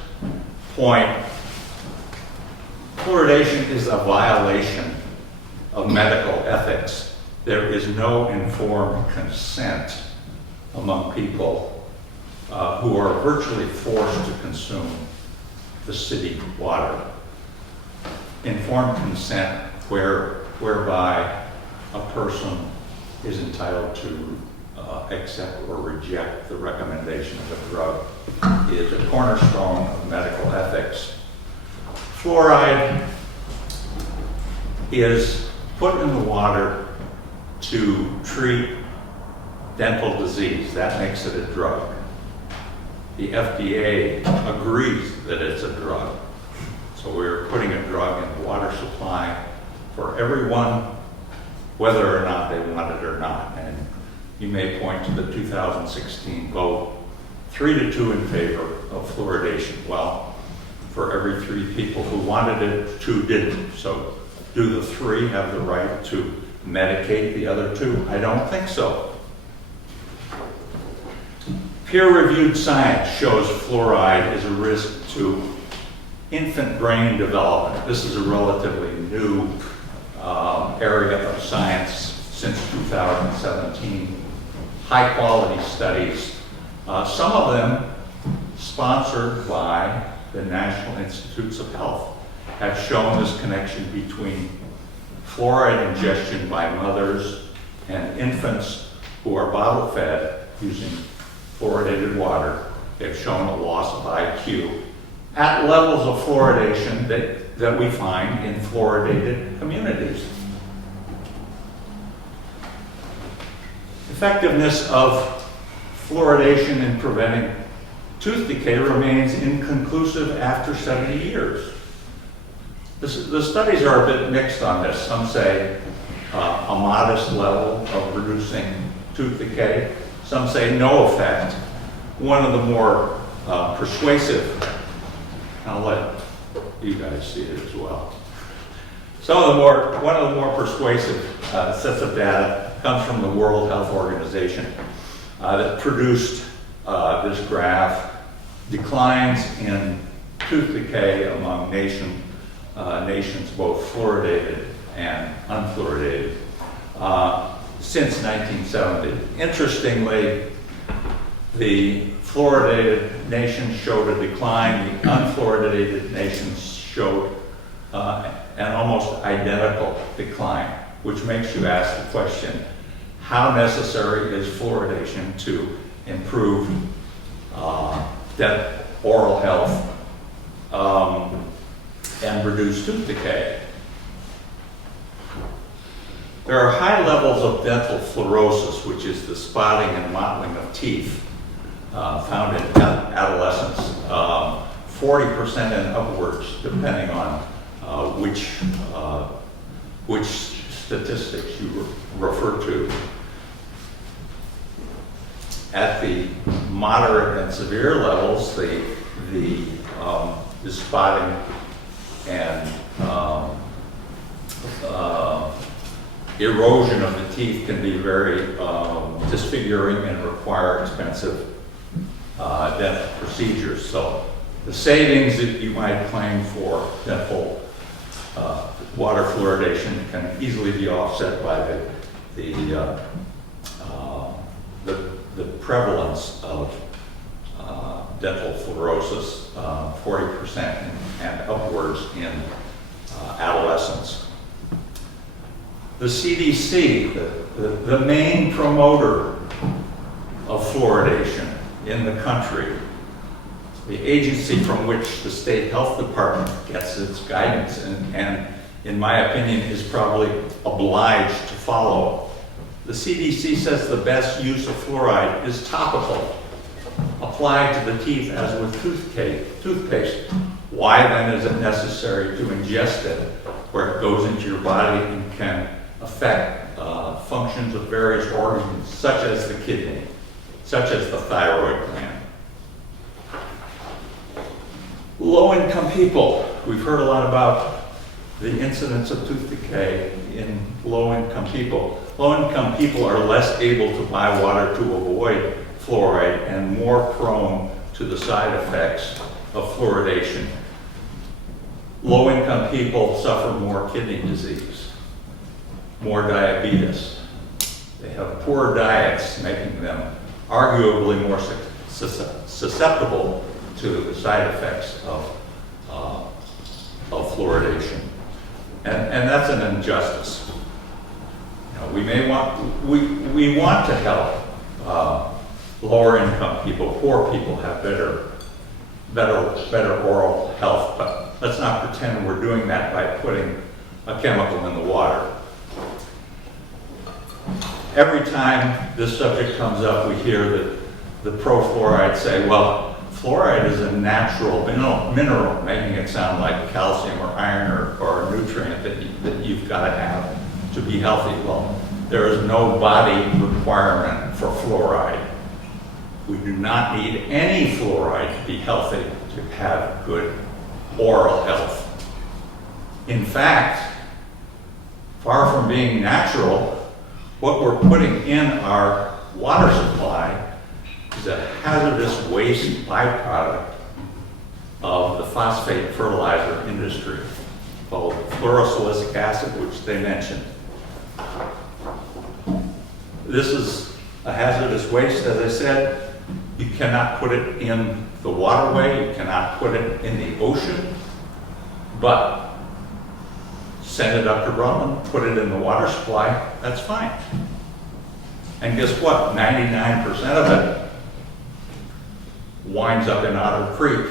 point, fluoridation is a violation of medical ethics. There is no informed consent among people who are virtually forced to consume the city water. Informed consent whereby a person is entitled to accept or reject the recommendation of a drug is a cornerstone of medical ethics. Fluoride is put in the water to treat dental disease. That makes it a drug. The FDA agrees that it's a drug. So we're putting a drug in the water supply for everyone, whether or not they want it or not. And you may point to the 2016 vote, 3-2 in favor of fluoridation. Well, for every 3 people who wanted it, 2 didn't. So do the 3 have the right to medicate the other 2? I don't think so. Peer-reviewed science shows fluoride is a risk to infant brain development. This is a relatively new area of science since 2017. High-quality studies, some of them sponsored by the National Institutes of Health, have shown this connection between fluoride ingestion by mothers and infants who are bottle fed using fluoridated water. They've shown a loss of IQ at levels of fluoridation that we find in fluoridated communities. Effectiveness of fluoridation in preventing tooth decay remains inconclusive after 70 years. The studies are a bit mixed on this. Some say a modest level of reducing tooth decay. Some say no effect. One of the more persuasive, I'll let you guys see it as well. One of the more persuasive sets of data comes from the World Health Organization that produced this graph. Declines in tooth decay among nations both fluoridated and unfluoridated since 1970. Interestingly, the fluoridated nations showed a decline. The unfluoridated nations showed an almost identical decline, which makes you ask the question, how necessary is fluoridation to improve oral health and reduce tooth decay? There are high levels of dental fluorosis, which is the spotting and mottling of teeth found in adolescents, 40% and upwards, depending on which statistics you refer to. At the moderate and severe levels, the spotting and erosion of the teeth can be very disfiguring and require expensive dental procedures. So the savings that you might claim for dental water fluoridation can easily be offset by the prevalence of dental fluorosis, 40% and upwards in adolescents. The CDC, the main promoter of fluoridation in the country, the agency from which the state health department gets its guidance and in my opinion is probably obliged to follow. The CDC says the best use of fluoride is topical, applied to the teeth as with toothpaste. Why then is it necessary to ingest it where it goes into your body and can affect functions of various organs such as the kidney, such as the thyroid gland? Low-income people, we've heard a lot about the incidence of tooth decay in low-income people. Low-income people are less able to buy water to avoid fluoride and more prone to the side effects of fluoridation. Low-income people suffer more kidney disease, more diabetes. They have poor diets, making them arguably more susceptible to the side effects of fluoridation. And that's an injustice. You know, we want to help lower income people, poor people have better oral health, but let's not pretend we're doing that by putting a chemical in the water. Every time this subject comes up, we hear that the pro-fluoride say, well, fluoride is a natural mineral, making it sound like calcium or iron or a nutrient that you've got to have to be healthy. Well, there is no body requirement for fluoride. We do not need any fluoride to be healthy, to have good oral health. In fact, far from being natural, what we're putting in our water supply is is a hazardous waste byproduct of the phosphate fertilizer industry called fluorosilicic acid, which they mentioned. This is a hazardous waste, as I said. You cannot put it in the waterway, you cannot put it in the ocean, but send it up to Rutland, put it in the water supply, that's fine. And guess what? 99% of it winds up in Otter Creek,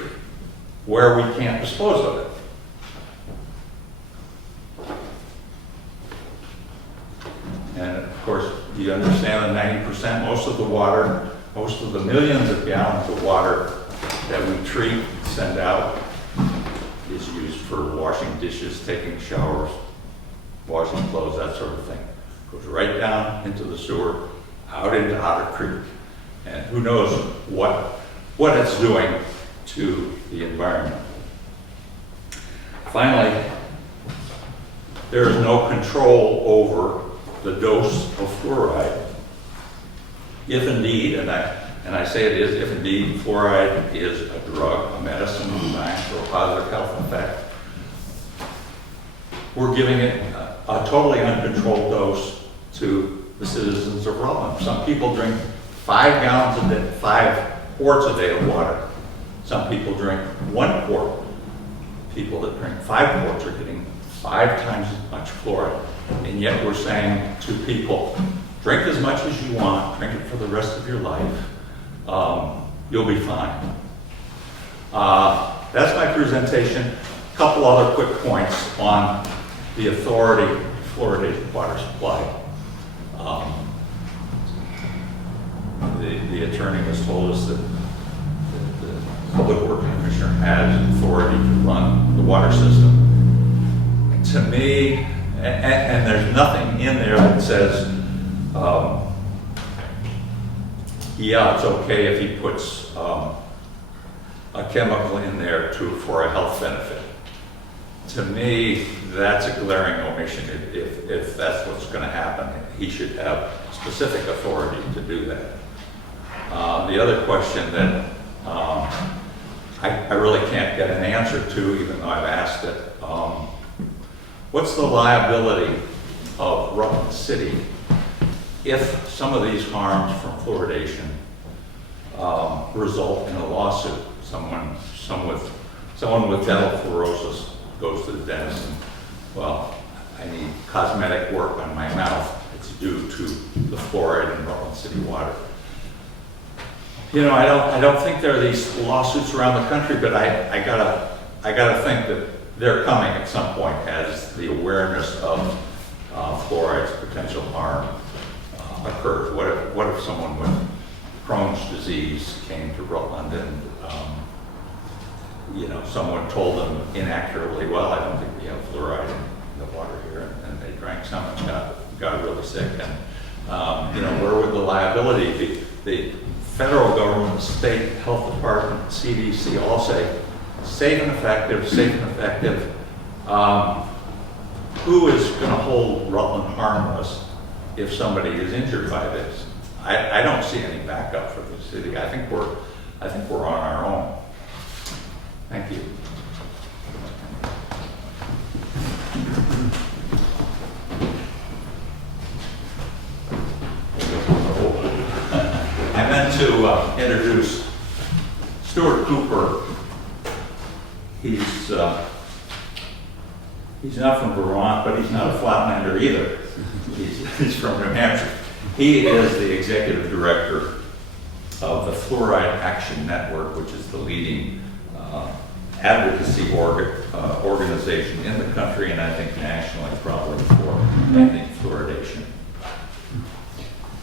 where we can't dispose of it. And of course, you understand that 90%, most of the water, most of the millions of gallons of water that we treat, send out, is used for washing dishes, taking showers, washing clothes, that sort of thing. Goes right down into the sewer, out into Otter Creek. And who knows what it's doing to the environment. Finally, there is no control over the dose of fluoride. If indeed, and I say it is, if indeed fluoride is a drug, a medicine designed for a positive health effect, we're giving it a totally uncontrolled dose to the citizens of Rutland. Some people drink 5 gallons a day, 5 quarts a day of water. Some people drink 1 quart. People that drink 5 quarts are getting 5 times as much fluoride. And yet we're saying to people, drink as much as you want, drink it for the rest of your life. You'll be fine. That's my presentation. A couple other quick points on the authority fluoridated water supply. The attorney has told us that the Public Works Commissioner has authority to run the water system. To me, and there's nothing in there that says, yeah, it's okay if he puts a chemical in there for a health benefit. To me, that's a glaring omission. If that's what's going to happen, he should have specific authority to do that. The other question that I really can't get an answer to, even though I've asked it, what's the liability of Rutland City if some of these harms from fluoridation result in a lawsuit? Someone with dental fluorosis goes to the dentist and, well, I need cosmetic work on my mouth. It's due to the fluoride in Rutland City water. You know, I don't think there are these lawsuits around the country, but I gotta think that they're coming at some point as the awareness of fluoride's potential harm occurs. What if someone with Crohn's disease came to Rutland and you know, someone told them inaccurately, well, I don't think we have fluoride in the water here, and they drank some and got really sick. And you know, where would the liability be? The federal government, the state health department, CDC all say safe and effective, safe and effective. Who is going to hold Rutland harmless if somebody is injured by this? I don't see any backup for the city. I think we're on our own. Thank you. I meant to introduce Stuart Cooper. He's not from Vermont, but he's not a Flatlander either. He's from New Hampshire. He is the executive director of the Fluoride Action Network, which is the leading advocacy organization in the country, and I think nationally probably, for ending fluoridation.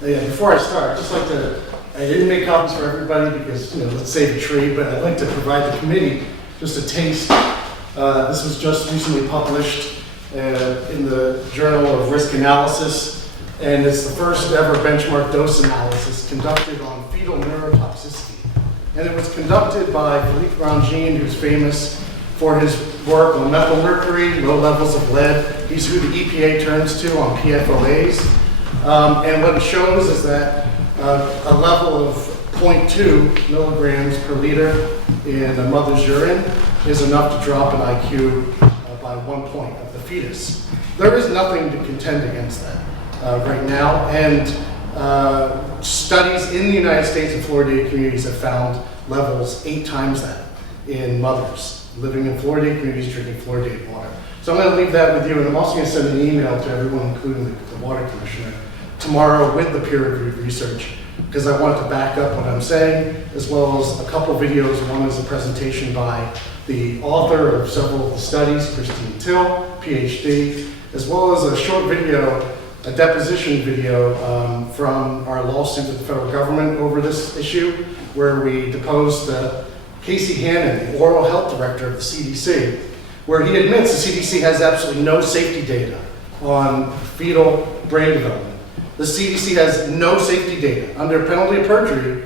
Yeah, before I start, I'd just like to, I didn't make copies for everybody because, you know, let's save a tree, but I'd like to provide the committee just a taste. This was just recently published in the Journal of Risk Analysis, and it's the first ever benchmark dose analysis conducted on fetal neurotoxicity. And it was conducted by Philippe Grandjean, who's famous for his work on methylmercury, low levels of lead. He's who the EPA turns to on PFOAs. And what it shows is that a level of 0.2 milligrams per liter in a mother's urine is enough to drop an IQ by 1 point of the fetus. There is nothing to contend against that right now, and studies in the United States and fluoridated communities have found levels 8 times that in mothers living in fluoridated communities drinking fluoridated water. So I'm going to leave that with you, and I'm also going to send an email to everyone, including the water commissioner, tomorrow with the peer-reviewed research, because I want to back up what I'm saying, as well as a couple videos. One is a presentation by the author of several of the studies, Christine Till, PhD, as well as a short video, a deposition video from our lawsuit with the federal government over this issue, where we deposed Casey Hannon, the oral health director of the CDC, where he admits the CDC has absolutely no safety data on fetal brain development. The CDC has no safety data under penalty of perjury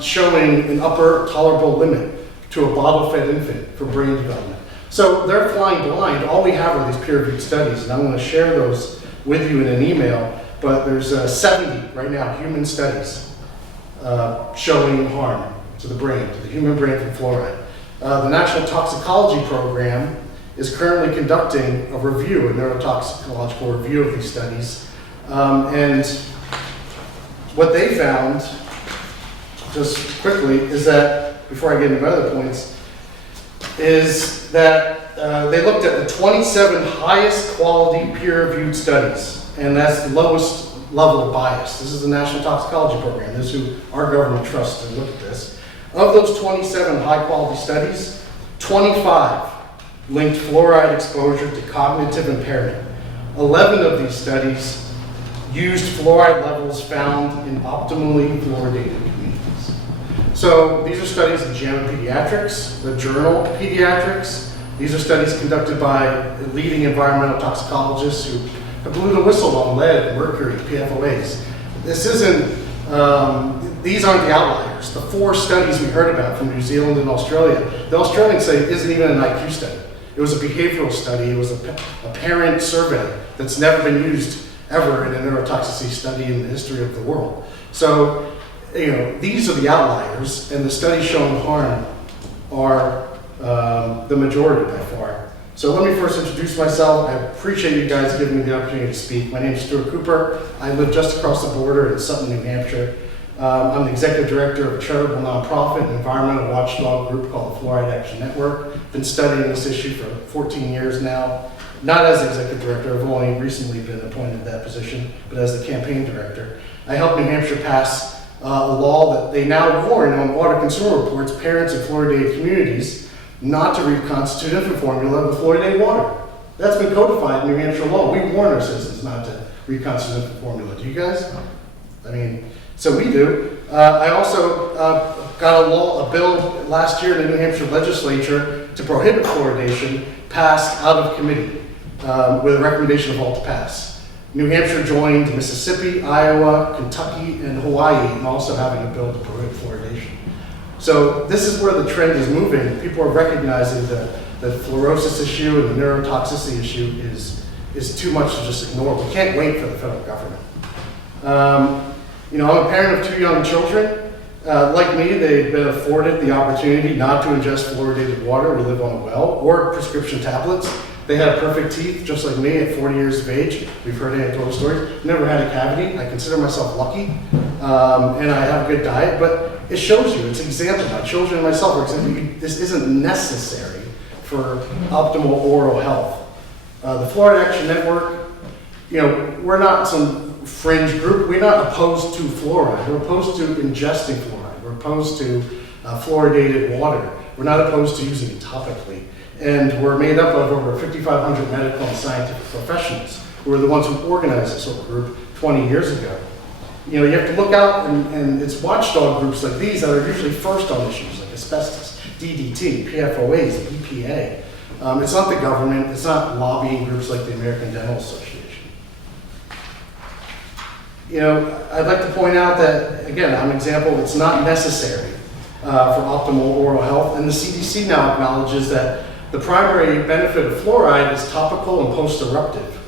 showing an upper tolerable limit to a bottle-fed infant for brain development. So they're flying blind. All we have are these peer-reviewed studies, and I'm going to share those with you in an email, but there's 70 right now human studies showing harm to the brain, to the human brain from fluoride. The National Toxicology Program is currently conducting a review, a neurotoxicological review of these studies. And what they found, just quickly, is that, before I get into my other points, is that they looked at the 27 highest quality peer-reviewed studies, and that's the lowest level of bias. This is the National Toxicology Program. This is who our government trusts to look at this. Of those 27 high-quality studies, 25 linked fluoride exposure to cognitive impairment. 11 of these studies used fluoride levels found in optimally fluoridated communities. So these are studies in JAMA Pediatrics, the journal Pediatrics. These are studies conducted by leading environmental toxicologists who blew the whistle on lead, mercury, PFOAs. This isn't, these aren't the outliers. The 4 studies we heard about from New Zealand and Australia, the Australians say it isn't even an IQ study. It was a behavioral study. It was a parent survey that's never been used ever in a neurotoxicity study in the history of the world. So, you know, these are the outliers, and the studies showing harm are the majority by far. So let me first introduce myself. I appreciate you guys giving me the opportunity to speak. My name is Stuart Cooper. I live just across the border in Sutton, New Hampshire. I'm the executive director of a charitable nonprofit and environmental watchdog group called the Fluoride Action Network. Been studying this issue for 14 years now. Not as executive director, I've only recently been appointed to that position, but as the campaign director. I helped New Hampshire pass a law that they now warn on water consumer reports parents in fluoridated communities not to reconstitute infant formula with fluoridated water. That's been codified in New Hampshire law. We warn our citizens not to reconstitute infant formula. Do you guys? I mean, so we do. I also got a bill last year in the New Hampshire legislature to prohibit fluoridation, passed out of committee with a recommendation of all to pass. New Hampshire joined Mississippi, Iowa, Kentucky, and Hawaii in also having a bill to prohibit fluoridation. So this is where the trend is moving. People are recognizing that the fluorosis issue and the neurotoxicity issue is too much to just ignore. We can't wait for the federal government. You know, I'm a parent of 2 young children. Like me, they've been afforded the opportunity not to ingest fluoridated water. We live on a well, or prescription tablets. They had perfect teeth, just like me, at 40 years of age. We've heard anecdotal stories. Never had a cavity. I consider myself lucky, and I have a good diet, but it shows you, it's an example. My children and myself are example. This isn't necessary for optimal oral health. The Fluoride Action Network, you know, we're not some fringe group. We're not opposed to fluoride. We're opposed to ingesting fluoride. We're opposed to fluoridated water. We're not opposed to using it topically. And we're made up of over 5,500 medical and scientific professionals who are the ones who organized this whole group 20 years ago. You know, you have to look out, and it's watchdog groups like these that are usually first on issues like asbestos, DDT, PFOAs, BPA. It's not the government. It's not lobbying groups like the American Dental Association. You know, I'd like to point out that, again, I'm an example, it's not necessary for optimal oral health, and the CDC now acknowledges that the primary benefit of fluoride is topical and post-eruptive.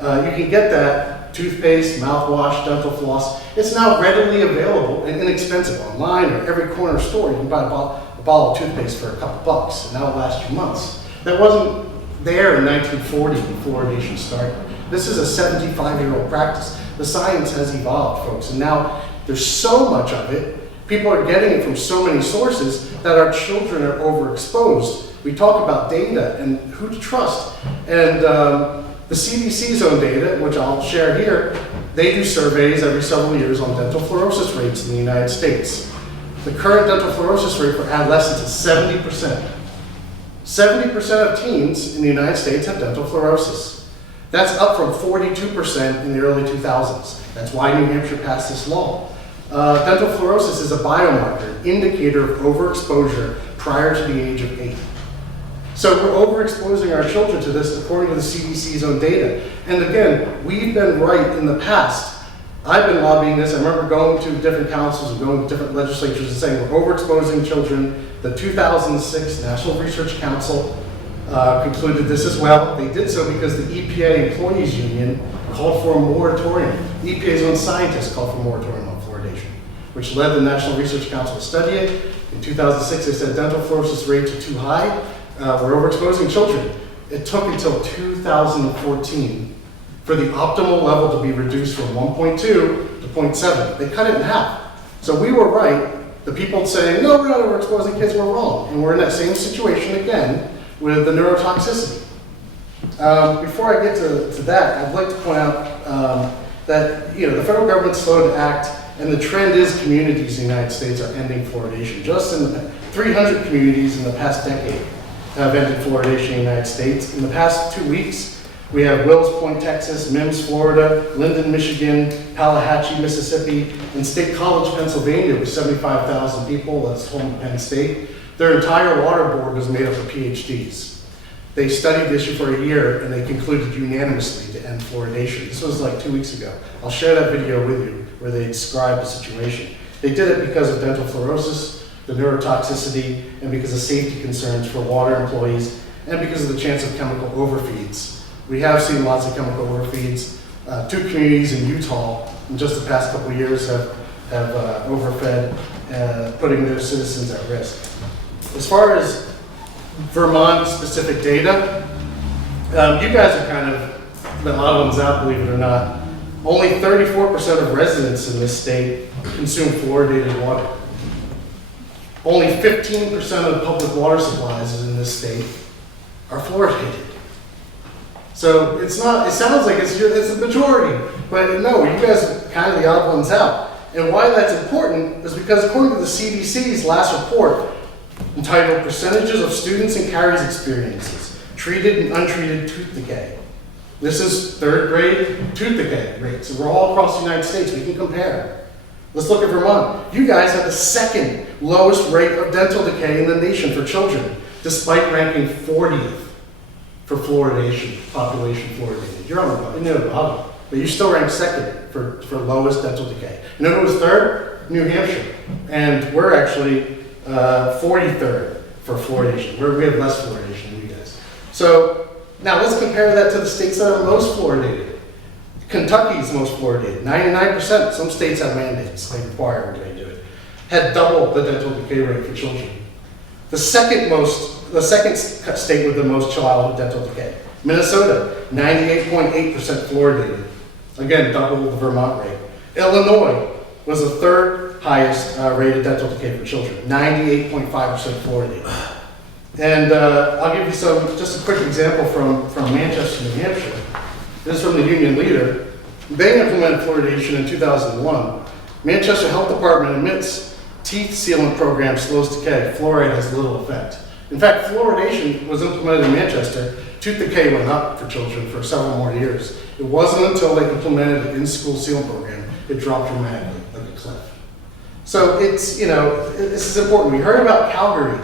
You can get that toothpaste, mouthwash, dental floss. It's now readily available and inexpensive online or every corner store. You can buy a bottle of toothpaste for a couple bucks, and that'll last you months. That wasn't there in 1940 when fluoridation started. This is a 75-year-old practice. The science has evolved, folks, and now there's so much of it. People are getting it from so many sources that our children are overexposed. We talk about data and who to trust. And the CDC's own data, which I'll share here, they do surveys every several years on dental fluorosis rates in the United States. The current dental fluorosis rate for adolescents is 70%. 70% of teens in the United States have dental fluorosis. That's up from 42% in the early 2000s. That's why New Hampshire passed this law. Dental fluorosis is a biomarker, an indicator of overexposure prior to the age of 8. So we're overexposing our children to this according to the CDC's own data. And again, we've been right in the past. I've been lobbying this. I remember going to different councils and going to different legislatures and saying we're overexposing children. The 2006 National Research Council concluded this as well. They did so because the EPA Employees Union called for a moratorium. The EPA's own scientists called for a moratorium on fluoridation, which led the National Research Council to study it. In 2006, they said dental fluorosis rates are too high. We're overexposing children. It took until 2014 for the optimal level to be reduced from 1.2 to 0.7. They cut it in half. So we were right. The people saying, no, we're not overexposing kids, were wrong. And we're in that same situation again with the neurotoxicity. Before I get to that, I'd like to point out that the federal government's slow to act, and the trend is communities in the United States are ending fluoridation. Just in the 300 communities in the past decade have ended fluoridation in the United States. In the past 2 weeks, we have Wills Point, Texas, Mims, Florida, Linden, Michigan, Tallahatchie, Mississippi, and State College, Pennsylvania, with 75,000 people. That's home to Penn State. Their entire water board was made up of PhDs. They studied the issue for a year, and they concluded unanimously to end fluoridation. This was like 2 weeks ago. I'll share that video with you where they describe the situation. They did it because of dental fluorosis, the neurotoxicity, and because of safety concerns for water employees, and because of the chance of chemical overfeeds. We have seen lots of chemical overfeeds. 2 communities in Utah in just the past couple of years have overfed, putting their citizens at risk. As far as Vermont-specific data, you guys are kind of the odd ones out, believe it or not. Only 34% of residents in this state consume fluoridated water. Only 15% of the public water supplies in this state are fluoridated. So it sounds like it's the majority, but no, you guys are kind of the odd ones out. And why that's important is because according to the CDC's last report, entitled Percentages of Students and Carries Experiences, Treated and Untreated Tooth Decay. This is 3rd grade tooth decay rates. We're all across the United States, we can compare. Let's look at Vermont. You guys have the 2nd lowest rate of dental decay in the nation for children, despite ranking 40th for fluoridation, population fluoridated. You're on the bottom, but you still rank 2nd for lowest dental decay. You know who was 3rd? New Hampshire. And we're actually 43rd for fluoridation. We have less fluoridation than you guys. So now let's compare that to the states that are most fluoridated. Kentucky's most fluoridated, 99%. Some states have mandates, they require everybody to do it. Had double the dental decay rate for children. The second state with the most childhood dental decay, Minnesota, 98.8% fluoridated. Again, double the Vermont rate. Illinois was the 3rd highest rated dental decay for children, 98.5% fluoridated. And I'll give you just a quick example from Manchester, New Hampshire. This is from the Union Leader. They implemented fluoridation in 2001. Manchester Health Department admits teeth sealant program slows decay. Fluoride has little effect. In fact, fluoridation was implemented in Manchester. Tooth decay went up for children for several more years. It wasn't until they implemented the in-school sealant program it dropped dramatically, like a cliff. So it's, this is important. We heard about Calgary,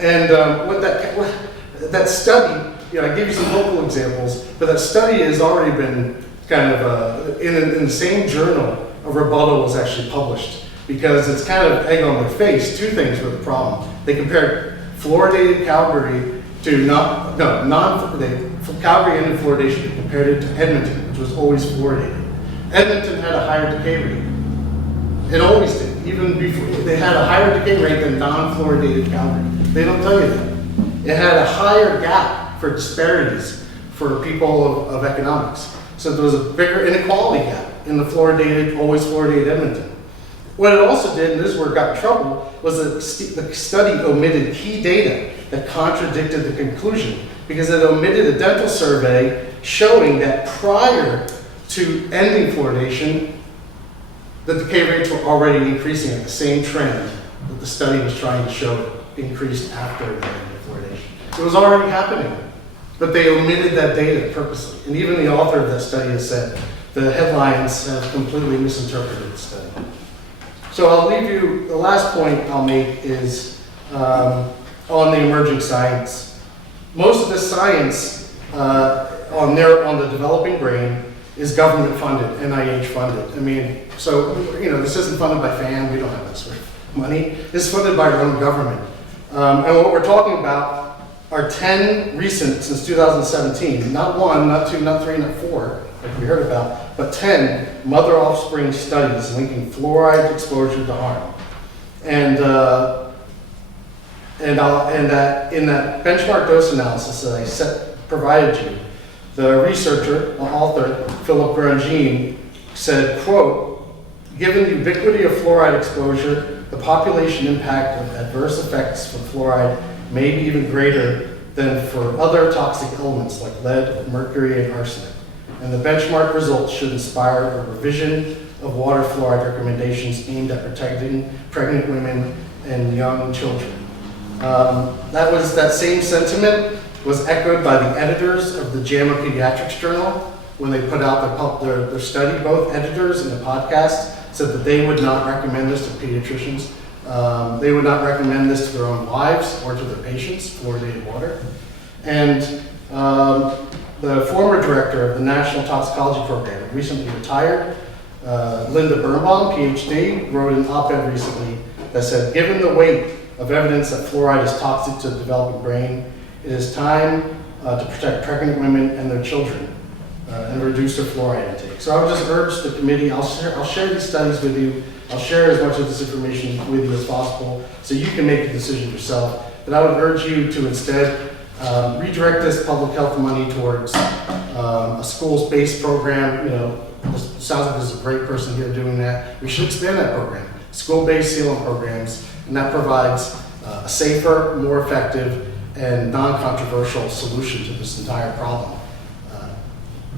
and what that study, I gave you some local examples, but that study has already been kind of, in the same journal, a rebuttal was actually published, because it's kind of egg on their face. 2 things were the problem. They compared fluoridated Calgary to Calgary ended fluoridation, they compared it to Edmonton, which was always fluoridated. Edmonton had a higher decay rate. It always did, even before, they had a higher decay rate than non-fluoridated Calgary. They don't tell you that. It had a higher gap for disparities for people of economics. So there was a bigger inequality gap in the fluoridated, always fluoridated Edmonton. What it also did, and this is where it got in trouble, was that the study omitted key data that contradicted the conclusion, because it omitted a dental survey showing that prior to ending fluoridation, the decay rates were already increasing at the same trend that the study was trying to show increased after the end of fluoridation. It was already happening, but they omitted that data purposely. And even the author of that study has said the headlines have completely misinterpreted the study. So I'll leave you, the last point I'll make is on the emerging science. Most of the science on the developing brain is government funded, NIH funded. I mean, so, this isn't funded by FAM, we don't have that sort of money. This is funded by our own government. And what we're talking about are 10 recent, since 2017, not 1, not 2, not 3, not 4, like we heard about, but 10 mother-offspring studies linking fluoride exposure to harm. And in that benchmark dose analysis that I provided you, the researcher, the author, Philip Grandjean, said, quote, given the ubiquity of fluoride exposure, the population impact of adverse effects from fluoride may be even greater than for other toxic elements like lead, mercury, and arsenic. And the benchmark results should inspire a revision of water fluoride recommendations aimed at protecting pregnant women and young children. That same sentiment was echoed by the editors of the JAMA Pediatrics Journal when they put out their study. Both editors in the podcast said that they would not recommend this to pediatricians. They would not recommend this to their own wives or to their patients, fluoridated water. And the former director of the National Toxicology Program, recently retired, Linda Birnbaum, PhD, wrote an op-ed recently that said, given the weight of evidence that fluoride is toxic to the developing brain, it is time to protect pregnant women and their children and reduce their fluoride intake. So I would just urge the committee, I'll share these studies with you, I'll share as much of this information with you as possible so you can make a decision yourself. But I would urge you to instead redirect this public health money towards a schools-based program. It sounds like there's a great person here doing that. We should expand that program, school-based sealant programs, and that provides a safer, more effective, and non-controversial solution to this entire problem.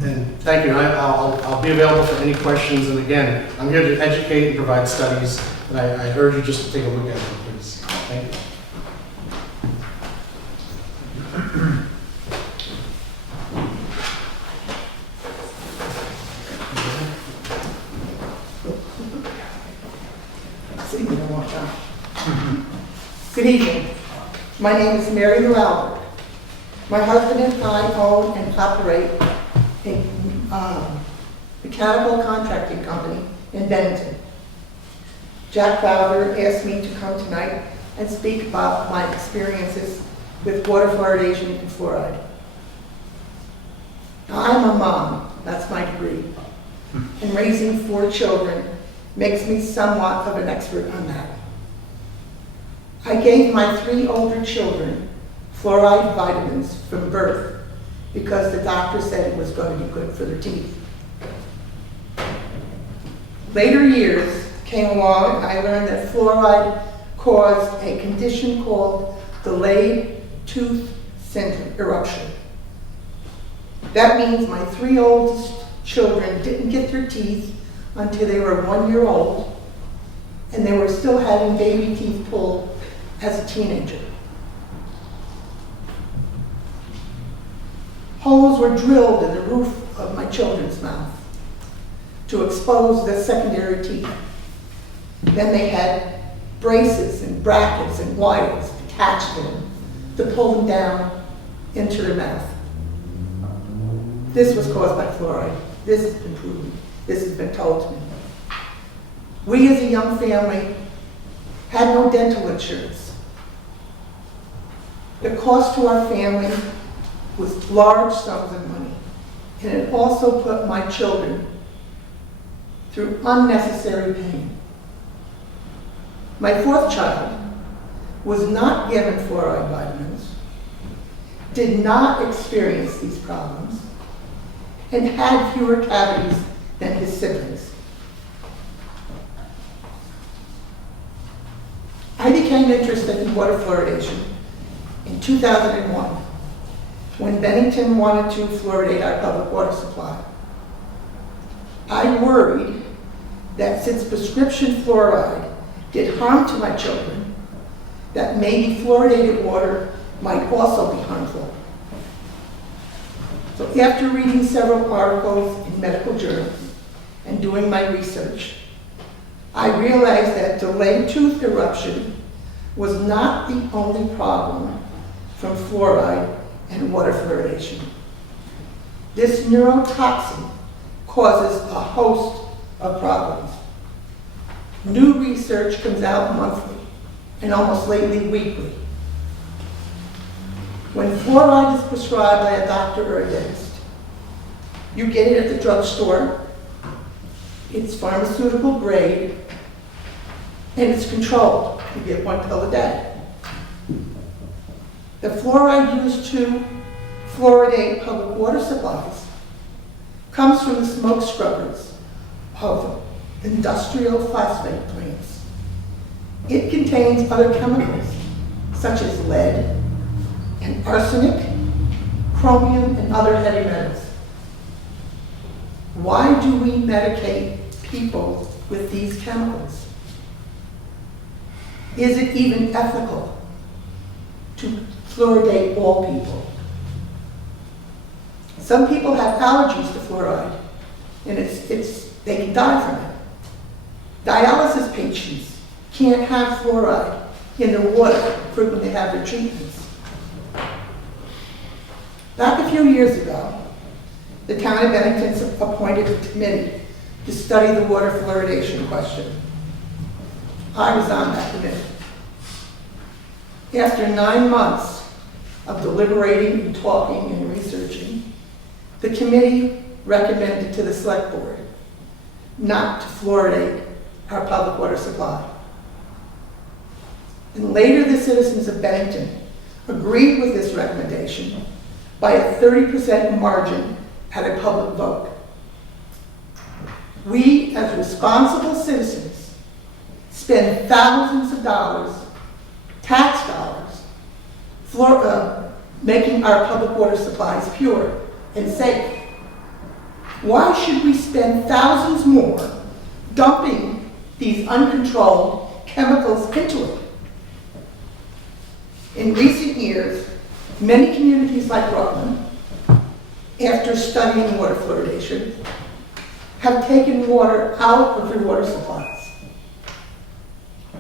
And thank you. I'll be available for any questions. And again, I'm here to educate and provide studies. And I urge you just to take a look at them, please. Thank you. Good evening. My name is Mary Lou Albert. My husband and I own and operate a mechanical contracting company in Bennington. Jack Fowler asked me to come tonight and speak about my experiences with water fluoridation and fluoride. Now, I'm a mom, that's my degree, and raising 4 children makes me somewhat of an expert on that. I gave my 3 older children fluoride vitamins from birth because the doctor said it was going to be good for their teeth. Later years came along, I learned that fluoride caused a condition called delayed tooth syndrome eruption. That means my 3 oldest children didn't get their teeth until they were 1 year old, and they were still having baby teeth pulled as a teenager. Holes were drilled in the roof of my children's mouth to expose the secondary teeth. Then they had braces and brackets and wires attached to them to pull them down into their mouth. This was caused by fluoride. This has been proven. This has been told to me. We as a young family had no dental insurance. The cost to our family was large sums of money, and it also put my children through unnecessary pain. My fourth child was not given fluoride vitamins, did not experience these problems, and had fewer cavities than his siblings. I became interested in water fluoridation in 2001 when Bennington wanted to fluoridate our public water supply. I worried that since prescription fluoride did harm to my children, that maybe fluoridated water might also be harmful. So after reading several articles in medical journals and doing my research, I realized that delayed tooth eruption was not the only problem from fluoride and water fluoridation. This neurotoxin causes a host of problems. New research comes out monthly and almost lately weekly. When fluoride is prescribed by a doctor or a dentist, you get it at the drugstore, it's pharmaceutical grade, and it's controlled. You get 1 pill a day. The fluoride used to fluoridate public water supplies comes from the smoke scrubbers of industrial phosphate plants. It contains other chemicals such as lead and arsenic, chromium, and other heavy metals. Why do we medicate people with these chemicals? Is it even ethical to fluoridate all people? Some people have allergies to fluoride, and they can die from it. Dialysis patients can't have fluoride in their water when they have their treatments. Back a few years ago, the town of Bennington appointed a committee to study the water fluoridation question. I was on that committee. After 9 months of deliberating and talking and researching, the committee recommended to the select board not to fluoridate our public water supply. And later the citizens of Bennington agreed with this recommendation by a 30% margin at a public vote. We, as responsible citizens, spend thousands of dollars, tax dollars, making our public water supplies pure and safe. Why should we spend thousands more dumping these uncontrolled chemicals into it? In recent years, many communities like Rutland, after studying water fluoridation, have taken water out of their water supplies.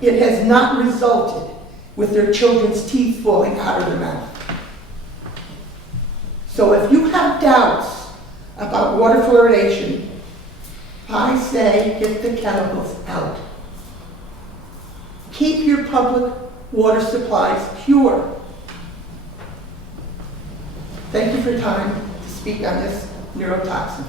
It has not resulted with their children's teeth falling out of their mouth. So if you have doubts about water fluoridation, I say get the chemicals out. Keep your public water supplies pure. Thank you for your time to speak on this neurotoxin.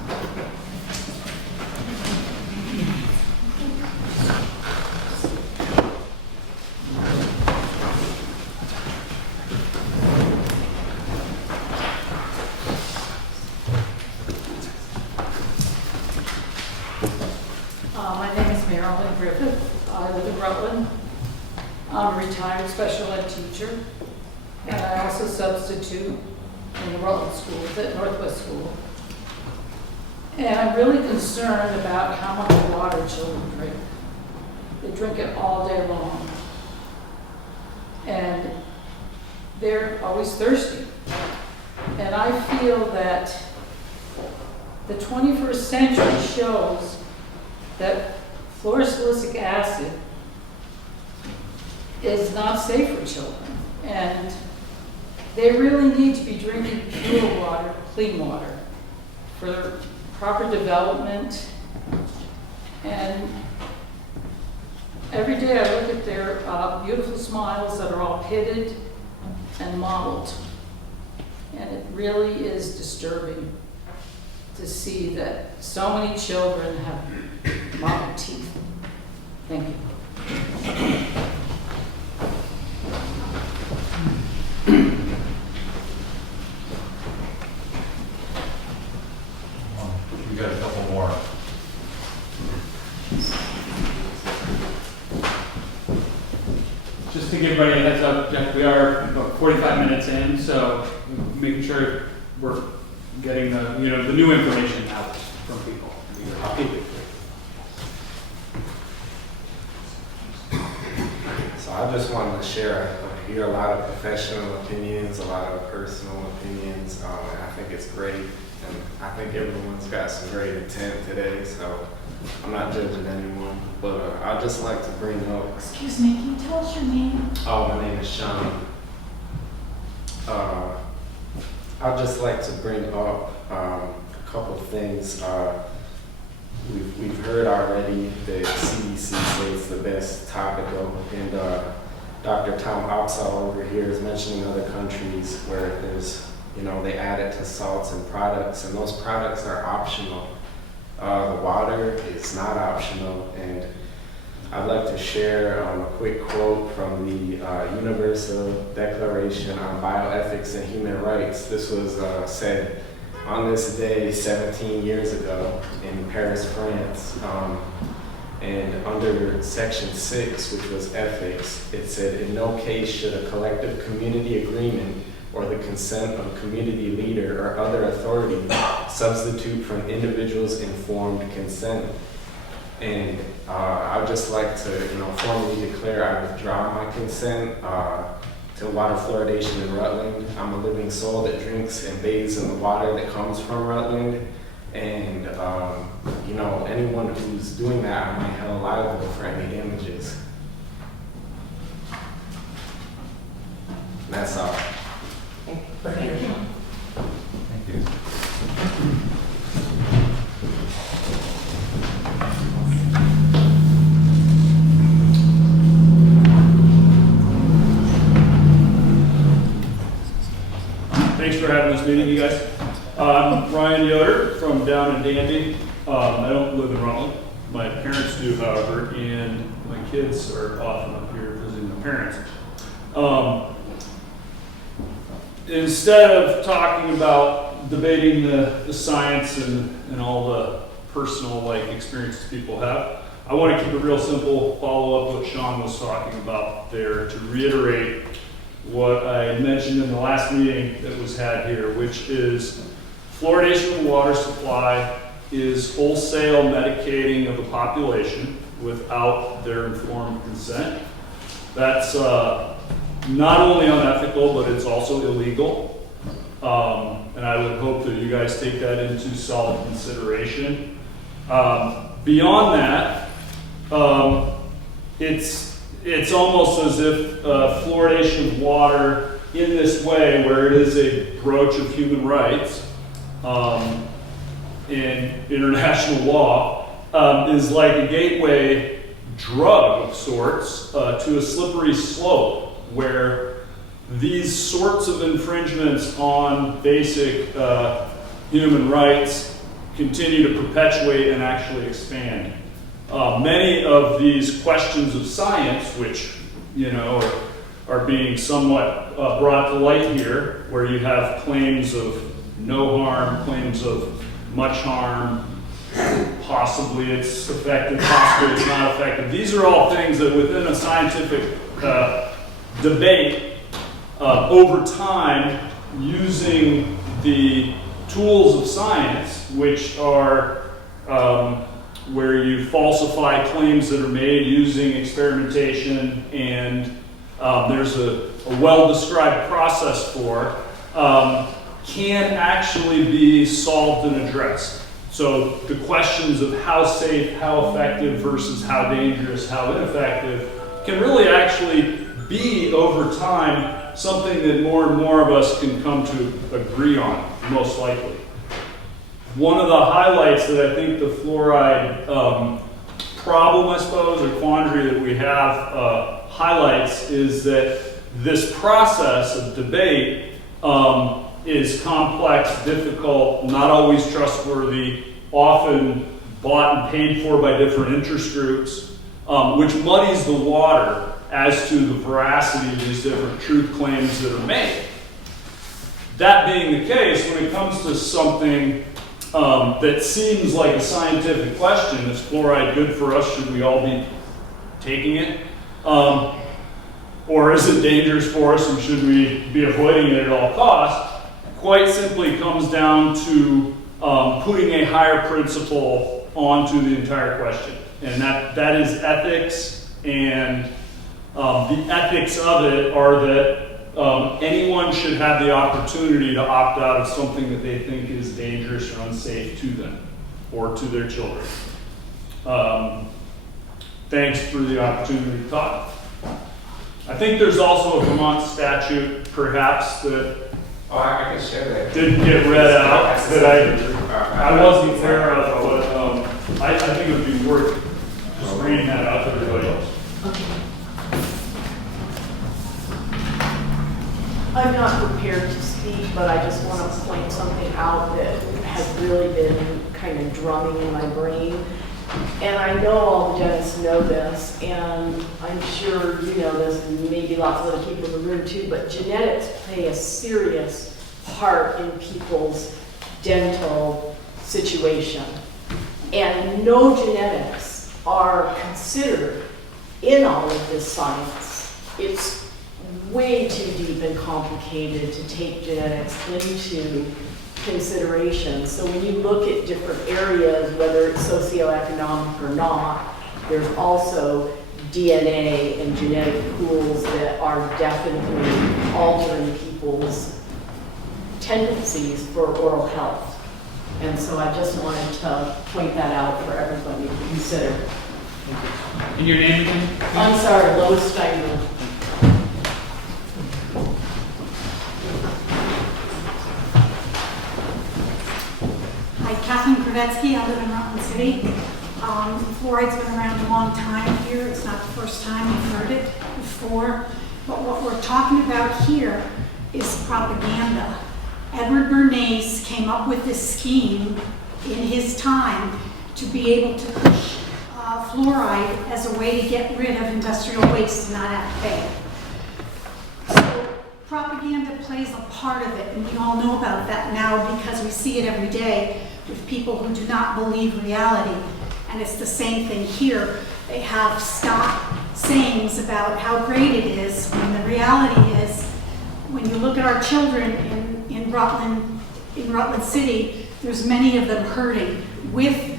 My name is Marilyn Griffith. I live in Rutland. I'm a retired special ed teacher, and I also substitute in the Rutland schools at Northwest School. And I'm really concerned about how much water children drink. They drink it all day long. And they're always thirsty. And I feel that the 21st century shows that fluorosilicic acid is not safe for children. And they really need to be drinking pure water, clean water, for proper development. And every day I look at their beautiful smiles that are all pitted and mottled. And it really is disturbing to see that so many children have model teeth. Thank you. We got a couple more. Just to give everybody a heads up, Jeff, we are about 45 minutes in, so making sure we're getting the, the new information out from people. So I just wanted to share, I hear a lot of professional opinions, a lot of personal opinions, and I think it's great. And I think everyone's got some great intent today, so I'm not judging anyone. But I'd just like to bring up... Excuse me, can you tell us your name? Oh, my name is Sean. I'd just like to bring up a couple of things. We've heard already that CDC says the best topical, and Dr. Tom Opsahl over here is mentioning other countries where there's, they add it to salts and products, and those products are optional. The water is not optional, and I'd like to share a quick quote from the Universal Declaration on Bioethics and Human Rights. This was said on this day 17 years ago in Paris, France. And under section 6, which was ethics, it said, in no case should a collective community agreement or the consent of a community leader or other authority substitute for an individual's informed consent. And I would just like to, formally declare I withdraw my consent to water fluoridation in Rutland. I'm a living soul that drinks and bathes in the water that comes from Rutland. And, anyone who's doing that, I might held liable for any damages. And that's all. Thank you. Thank you. Thanks for having this meeting, you guys. I'm Ryan Yoder from down in Danby. I don't live in Rutland. My parents do, however, and my kids are often up here visiting their parents. Instead of talking about debating the science and all the personal experiences people have, I want to keep it real simple, follow up what Sean was talking about there to reiterate what I mentioned in the last meeting that was had here, which is fluoridation of the water supply is wholesale medicating of the population without their informed consent. That's not only unethical, but it's also illegal. And I would hope that you guys take that into solid consideration. Beyond that, it's almost as if fluoridation of water in this way, where it is a broach of human rights in international law, is like a gateway drug of sorts to a slippery slope where these sorts of infringements on basic human rights continue to perpetuate and actually expand. Many of these questions of science, which are being somewhat brought to light here, where you have claims of no harm, claims of much harm, possibly it's effective, possibly it's not effective. These are all things that within a scientific debate over time, using the tools of science, which are where you falsify claims that are made using experimentation, and there's a well-described process for, can actually be solved and addressed. So the questions of how safe, how effective versus how dangerous, how ineffective, can really actually be, over time, something that more and more of us can come to agree on, most likely. One of the highlights that I think the fluoride problem, I suppose, or quandary that we have highlights is that this process of debate is complex, difficult, not always trustworthy, often bought and paid for by different interest groups, which muddies the water as to the veracity of these different truth claims that are made. That being the case, when it comes to something that seems like a scientific question, is fluoride good for us? Should we all be taking it? Or is it dangerous for us and should we be avoiding it at all costs? Quite simply comes down to putting a higher principle onto the entire question. And that is ethics, and the ethics of it are that anyone should have the opportunity to opt out of something that they think is dangerous or unsafe to them or to their children. Thanks for the opportunity to talk. I think there's also a Vermont statute, perhaps, that I can share that. didn't get read out that I wasn't aware of, but I think it would be worth just reading that out to everybody else. I'm not prepared to speak, but I just want to point something out that has really been kind of drumming in my brain. And I know all the dentists know this, and I'm sure you know this, and maybe lots of other people in the room too, but genetics play a serious part in people's dental situation. And no genetics are considered in all of this science. It's way too deep and complicated to take genetics into consideration. So when you look at different areas, whether it's socioeconomic or not, there's also DNA and genetic pools that are definitely altering people's tendencies for oral health. And so I just wanted to point that out for everybody to consider. And your name again? I'm sorry, Lois Steinman. Hi, Kathleen Kravetsky. I live in Rutland City. Fluoride's been around a long time here. It's not the first time you've heard it before. But what we're talking about here is propaganda. Edward Bernays came up with this scheme in his time to be able to push fluoride as a way to get rid of industrial waste and not have to pay. So propaganda plays a part of it, and we all know about that now because we see it every day with people who do not believe reality. And it's the same thing here. They have stock sayings about how great it is, when the reality is, when you look at our children in Rutland City, there's many of them hurting with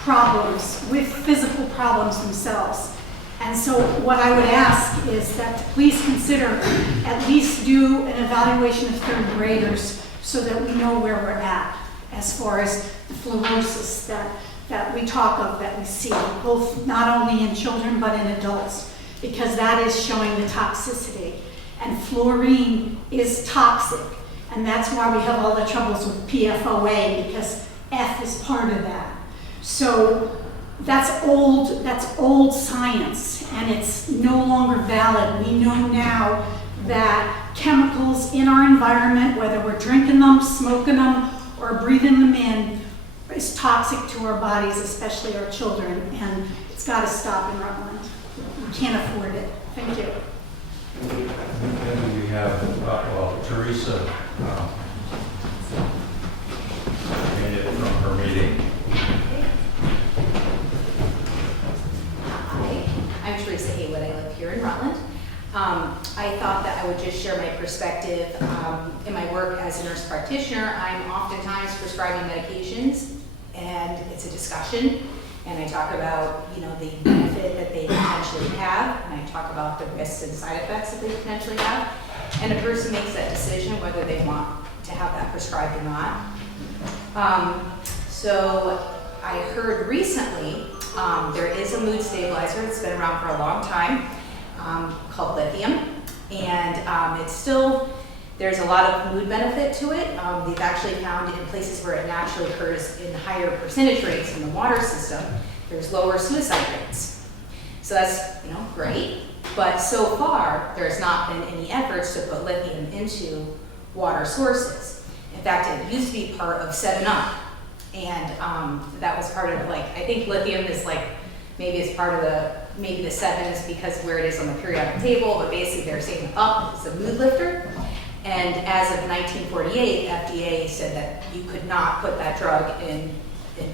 problems, with physical problems themselves. And so what I would ask is that to please consider at least do an evaluation of third graders so that we know where we're at as far as the fluorosis that we talk of, that we see, both not only in children but in adults, because that is showing the toxicity. And fluorine is toxic, and that's why we have all the troubles with PFOA, because F is part of that. So that's old science, and it's no longer valid. We know now that chemicals in our environment, whether we're drinking them, smoking them, or breathing them in, is toxic to our bodies, especially our children, and it's got to stop in Rutland. We can't afford it. Thank you. And we have, Teresa made it from her meeting. Hi, I'm Teresa Haywood. I live here in Rutland. I thought that I would just share my perspective. In my work as a nurse practitioner, I'm oftentimes prescribing medications, and it's a discussion. And I talk about, the benefit that they potentially have, and I talk about the risks and side effects that they potentially have. And a person makes that decision whether they want to have that prescribed or not. So I heard recently there is a mood stabilizer that's been around for a long time called lithium, and it's still, there's a lot of mood benefit to it. They've actually found in places where it naturally occurs in higher percentage rates in the water system, there's lower suicide rates. So that's, great. But so far, there's not been any efforts to put lithium into water sources. In fact, it used to be part of 7-Up. And that was part of like, I think lithium is like, maybe it's part of maybe the 7 is because where it is on the periodic table, but basically they're saying up is a mood lifter. And as of 1948, FDA said that you could not put that drug in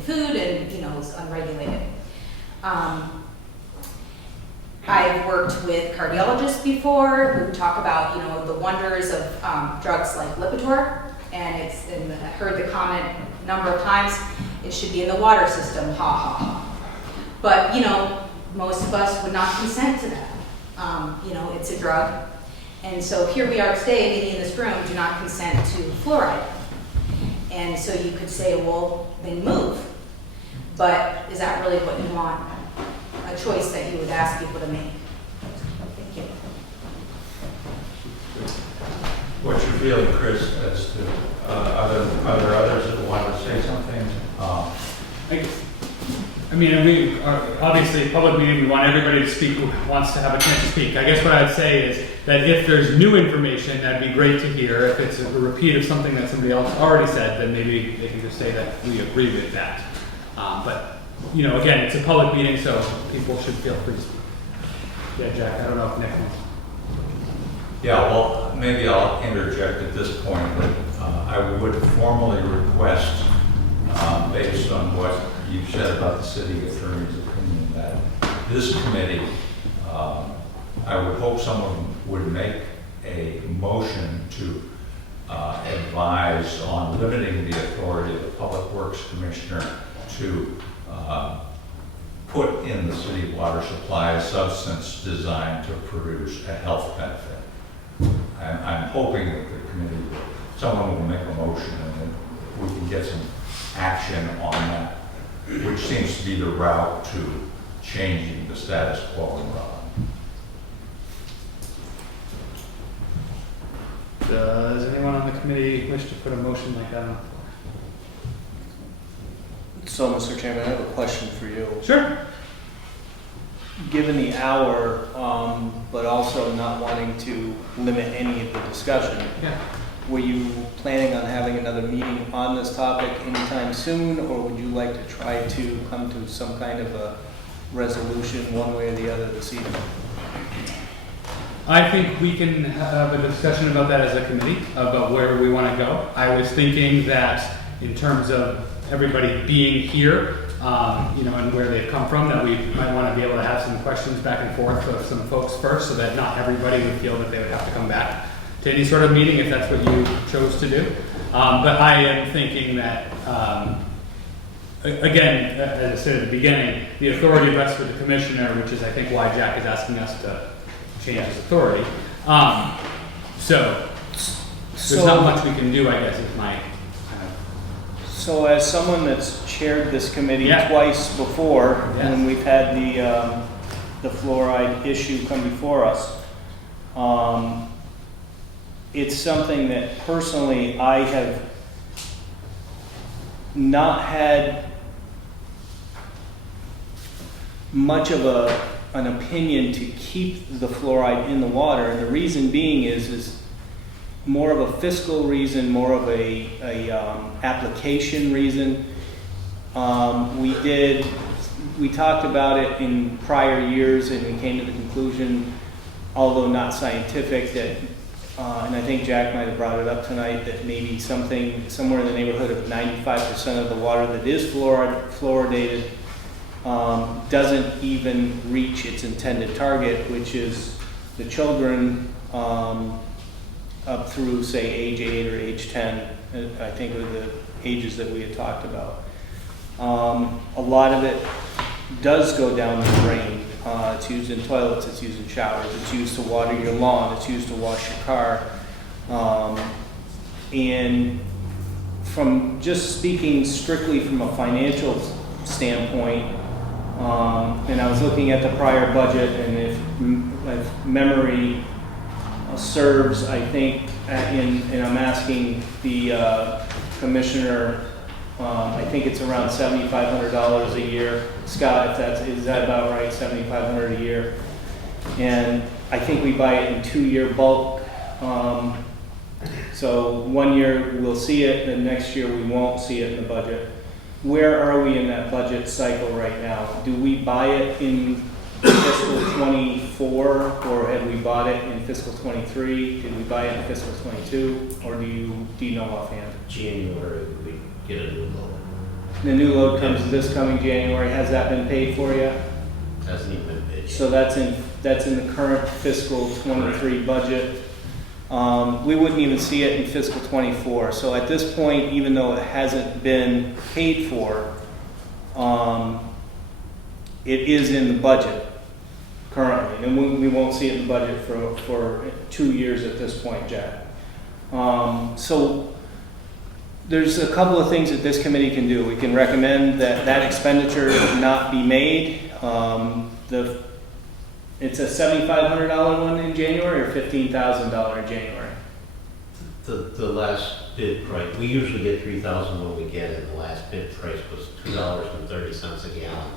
food, and it was unregulated. I've worked with cardiologists before who talk about the wonders of drugs like Lipitor, and I've heard the comment a number of times, it should be in the water system, ha ha ha. But most of us would not consent to that. It's a drug. And so here we are today, maybe in this room, do not consent to fluoride. And so you could say, well, then move. But is that really what you want? A choice that you would ask people to make? Thank you. What's your feeling, Chris, as to, are there others that want to say something? Obviously, public meeting, we want everybody to speak who wants to have a chance to speak. I guess what I'd say is that if there's new information, that'd be great to hear. If it's a repeat of something that somebody else already said, then maybe they can just say that we agree with that. But again, it's a public meeting, so people should feel free to speak. Yeah, Jack, I don't know if Nick wants. Yeah, well, maybe I'll interject at this point that I would formally request, based on what you've said about the city attorney's opinion, that this committee, I would hope someone would make a motion to advise on limiting the authority of the Public Works Commissioner to put in the city water supply a substance designed to produce a health benefit. I'm hoping that the committee, someone will make a motion and then we can get some action on that, which seems to be the route to changing the status quo in Rutland. Does anyone on the committee wish to put a motion like that on the floor? So, Mr. Chairman, I have a question for you. Sure. Given the hour, but also not wanting to limit any of the discussion, were you planning on having another meeting on this topic anytime soon, or would you like to try to come to some kind of a resolution one way or the other this evening? I think we can have a discussion about that as a committee, about where we want to go. I was thinking that in terms of everybody being here, and where they've come from, that we might want to be able to have some questions back and forth with some folks first, so that not everybody would feel that they would have to come back to any sort of meeting if that's what you chose to do. But I am thinking that, again, as I said at the beginning, the authority rests with the commissioner, which is I think why Jack is asking us to change his authority. So there's not much we can do, I guess, is my kind of. So as someone that's chaired this committee twice before, when we've had the fluoride issue come before us, it's something that personally I have not had much of an opinion to keep the fluoride in the water, and the reason being is more of a fiscal reason, more of a application reason. We talked about it in prior years, and we came to the conclusion, although not scientific, that and I think Jack might have brought it up tonight, that maybe something somewhere in the neighborhood of 95% of the water that is fluoridated doesn't even reach its intended target, which is the children up through, say, age 8 or age 10, I think are the ages that we had talked about. A lot of it does go down the drain. It's used in toilets, it's used in showers, it's used to water your lawn, it's used to wash your car. And from just speaking strictly from a financial standpoint, and I was looking at the prior budget, and if memory serves, I think, and I'm asking the commissioner, I think it's around $7,500 a year. Scott, is that about right? $7,500 a year. And I think we buy it in 2-year bulk. So 1 year we'll see it, and next year we won't see it in the budget. where are we in that budget cycle right now? Do we buy it in fiscal 24, or have we bought it in fiscal 23? Did we buy it in fiscal 22, or do you know offhand? January, we get a new load. The new load comes this coming January. Has that been paid for yet? Hasn't even been paid yet. So that's in the current fiscal 23 budget. We wouldn't even see it in fiscal 24. So at this point, even though it hasn't been paid for, it is in the budget currently, and we won't see it in the budget for 2 years at this point, Jack. So there's a couple of things that this committee can do. We can recommend that expenditure not be made. It's a $7,500 one in January, or $15,000 in January? The last bid price, we usually get 3,000 when we get it. The last bid price was $2.30 a gallon.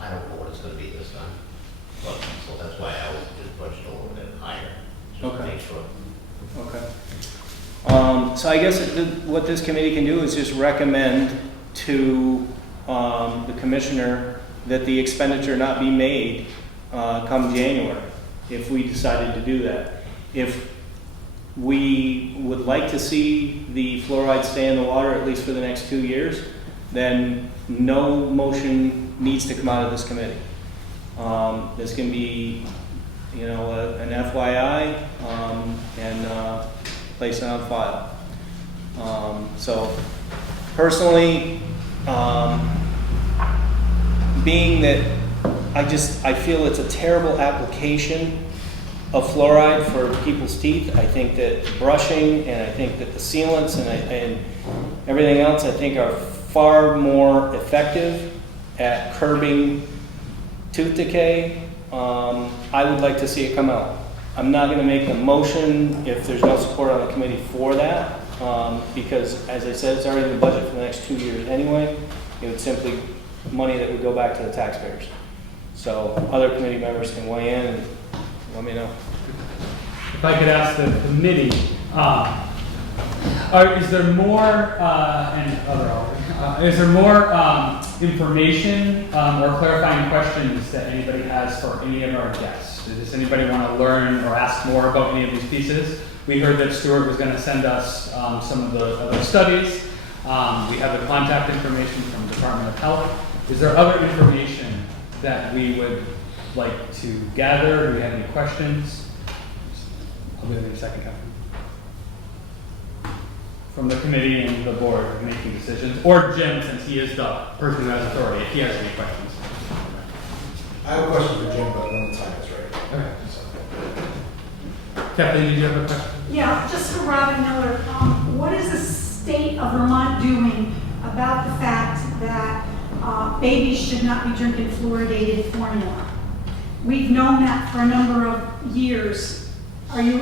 I don't know what it's gonna be this time. But, so that's why I was just budget a little bit higher, just to make sure. Okay. So I guess what this committee can do is just recommend to the commissioner that the expenditure not be made come January, if we decided to do that. If we would like to see the fluoride stay in the water at least for the next 2 years, then no motion needs to come out of this committee. This can be, an FYI, and place it on file. So personally, being that I feel it's a terrible application of fluoride for people's teeth. I think that brushing, and I think that the sealants and everything else, I think, are far more effective at curbing tooth decay. I would like to see it come out. I'm not going to make a motion if there's no support on the committee for that, because, as I said, it's already in the budget for the next 2 years anyway. It would simply money that would go back to the taxpayers. So other committee members can weigh in and let me know. If I could ask the committee, is there more, is there more information or clarifying questions that anybody has for any of our guests? Does anybody want to learn or ask more about any of these pieces? We heard that Stuart was going to send us some of the other studies. We have the contact information from the Department of Health. Is there other information that we would like to gather? Do we have any questions? I'll give it a second, Catherine. From the committee and the board making decisions, or Jim, since he is the person who has authority, if he has any questions. I have a question for Jim, but when the time is right. Okay. Kathleen, did you have a question? Yeah, just for Robin Miller, what is the state of Vermont doing about the fact that babies should not be drinking fluoridated formula? We've known that for a number of years. Do you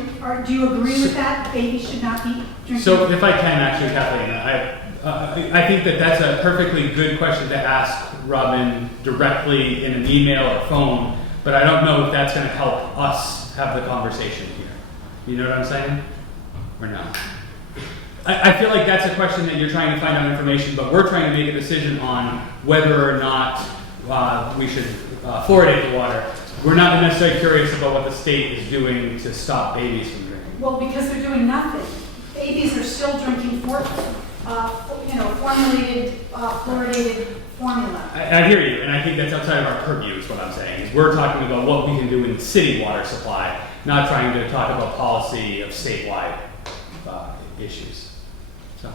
agree with that? Babies should not be drinking? So if I can actually, Kathleen, I think that that's a perfectly good question to ask Robin directly in an email or phone, but I don't know if that's going to help us have the conversation here. You know what I'm saying? Or no? I feel like that's a question that you're trying to find out information, but we're trying to make a decision on whether or not we should fluoridate the water. We're not necessarily curious about what the state is doing to stop babies from drinking. Well, because they're doing nothing. Babies are still drinking formulated, fluoridated formula. I hear you, and I think that's outside of our purview is what I'm saying. Is we're talking about what we can do in the city water supply, not trying to talk about policy of statewide issues. So,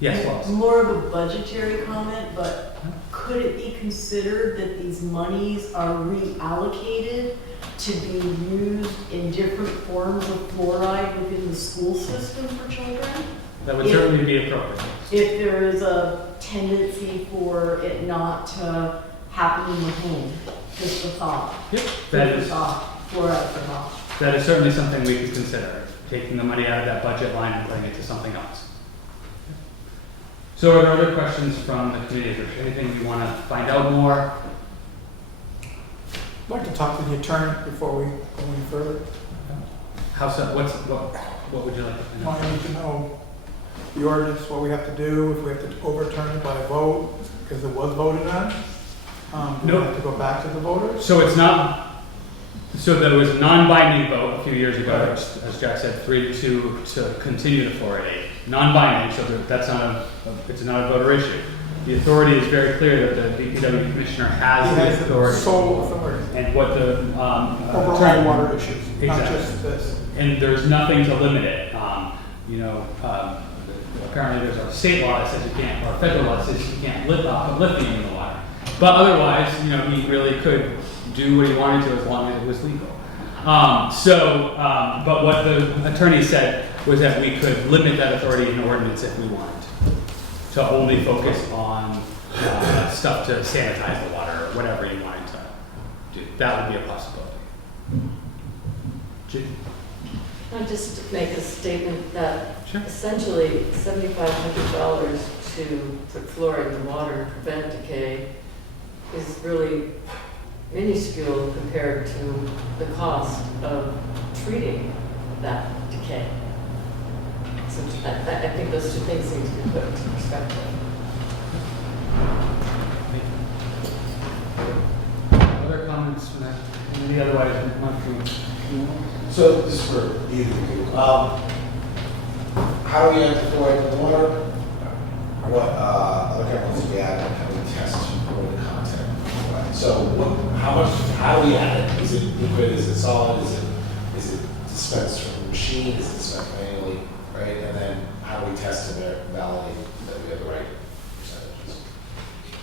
yes, Lois. More of a budgetary comment, but could it be considered that these monies are reallocated to be used in different forms of fluoride within the school system for children? That would certainly be appropriate. If there is a tendency for it not to happen in the home, just a thought. Yep, Fluoride for thought. That is certainly something we could consider, taking the money out of that budget line and putting it to something else. So are there other questions from the committee? Is there anything you want to find out more? I'd like to talk to the attorney before we go any further. How so? What would you like to find out? I need to know the ordinance, what we have to do, if we have to overturn it by a vote, because it was voted on? Do we Nope. have to go back to the voters? So it's not, so there was a non-binding vote a few years ago, as Jack said, 3-2 to continue to fluoridate. Non-binding, so that's not it's not a voter issue. The authority is very clear that the DPW commissioner has He the has the authority. sole authority And what the, over all attorney- water issues, not Exactly. just this. And there's nothing to limit it. Apparently there's a state law that says you can't, or a federal law that says you can't put lithium in the water. But otherwise, he really could do what he wanted to as long as it was legal. But what the attorney said was that we could limit that authority in ordinance if we wanted to only focus on stuff to sanitize the water or whatever you wanted to do. That would be a possibility. I'll just make a statement that Sure. essentially $7,500 to put fluoride in the water and prevent decay is really minuscule compared to the cost of treating that decay. So I think those two things need to be put into perspective. Other comments from that? Any otherwise, So this is for either of you. How do we enter fluoride in the water? What other chemicals do we add? And how do we test for the content of fluoride? So how do we add it? Is it liquid? Is it solid? Is it dispensed from a machine? Is it dispensed manually? Right? And then how do we test and validate that we have the right percentages?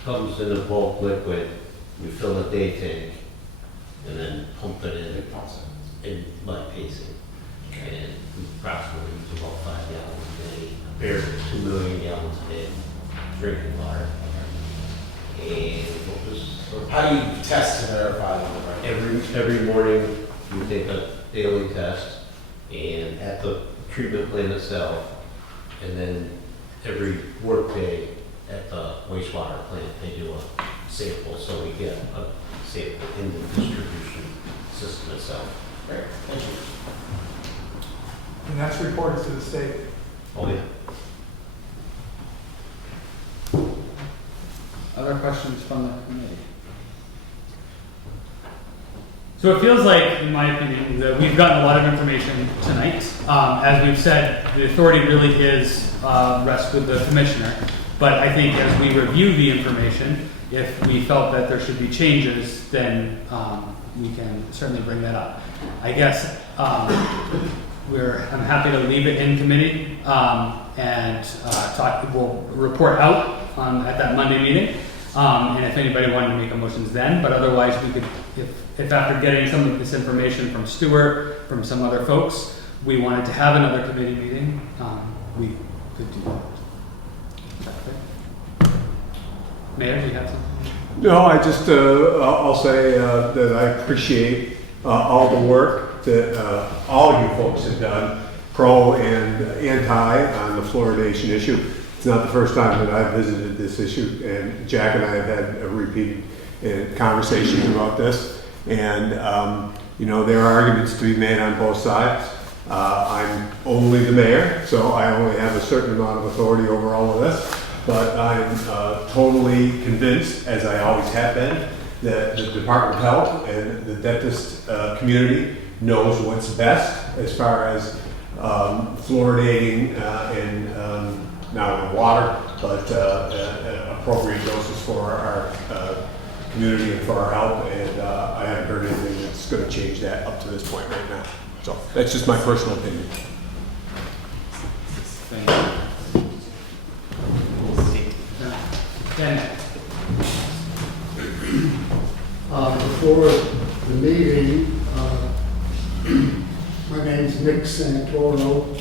Comes in a bulk liquid, we fill a day tank, and then pump it in mud pacing. And we approximately use about 5 gallons a day, compared to 2 million gallons a day drinking water. And what was, How do you test to verify that we're right? every morning, we take a daily test, and at the treatment plant itself, and then every work day at the wastewater plant, they do a sample, so we get a sample in the distribution system itself. Great, thank you. And that's reported to the state. Oh, yeah. Other questions from the committee? So it feels like, in my opinion, that we've gotten a lot of information tonight. As we've said, the authority really rests with the commissioner. But I think as we review the information, if we felt that there should be changes, then we can certainly bring that up. I guess I'm happy to leave it in committee and we'll report out at that Monday meeting. And if anybody wanted to make a motions then, but otherwise we could, if after getting some of this information from Stuart, from some other folks, we wanted to have another committee meeting, we could do that. Mayor, do you have something? No, I'll say that I appreciate all the work that all you folks have done, pro and anti, on the fluoridation issue. It's not the first time that I've visited this issue, and Jack and I have had repeated conversations about this. And, there are arguments to be made on both sides. I'm only the mayor, so I only have a certain amount of authority over all of this. But I'm totally convinced, as I always have been, that the Department of Health and the dentist community knows what's best as far as fluoridating not only water, but appropriate doses for our community and for our health. And I haven't heard anything that's going to change that up to this point right now. So that's just my personal opinion. Thank you. Before the meeting, my name's Nick Santoro.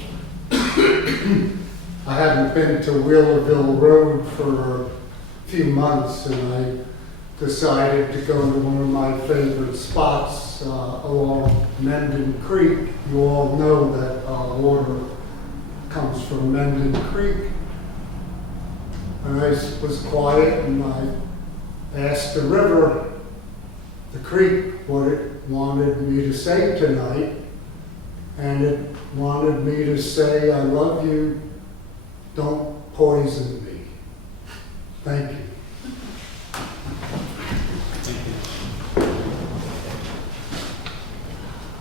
I haven't been to Wheelerville Road for a few months, and I decided to go to one of my favorite spots along Menden Creek. You all know that water comes from Menden Creek. And I was quiet, and I asked the river, the creek, what it wanted me to say tonight. And it wanted me to say, I love you, don't poison me. Thank you.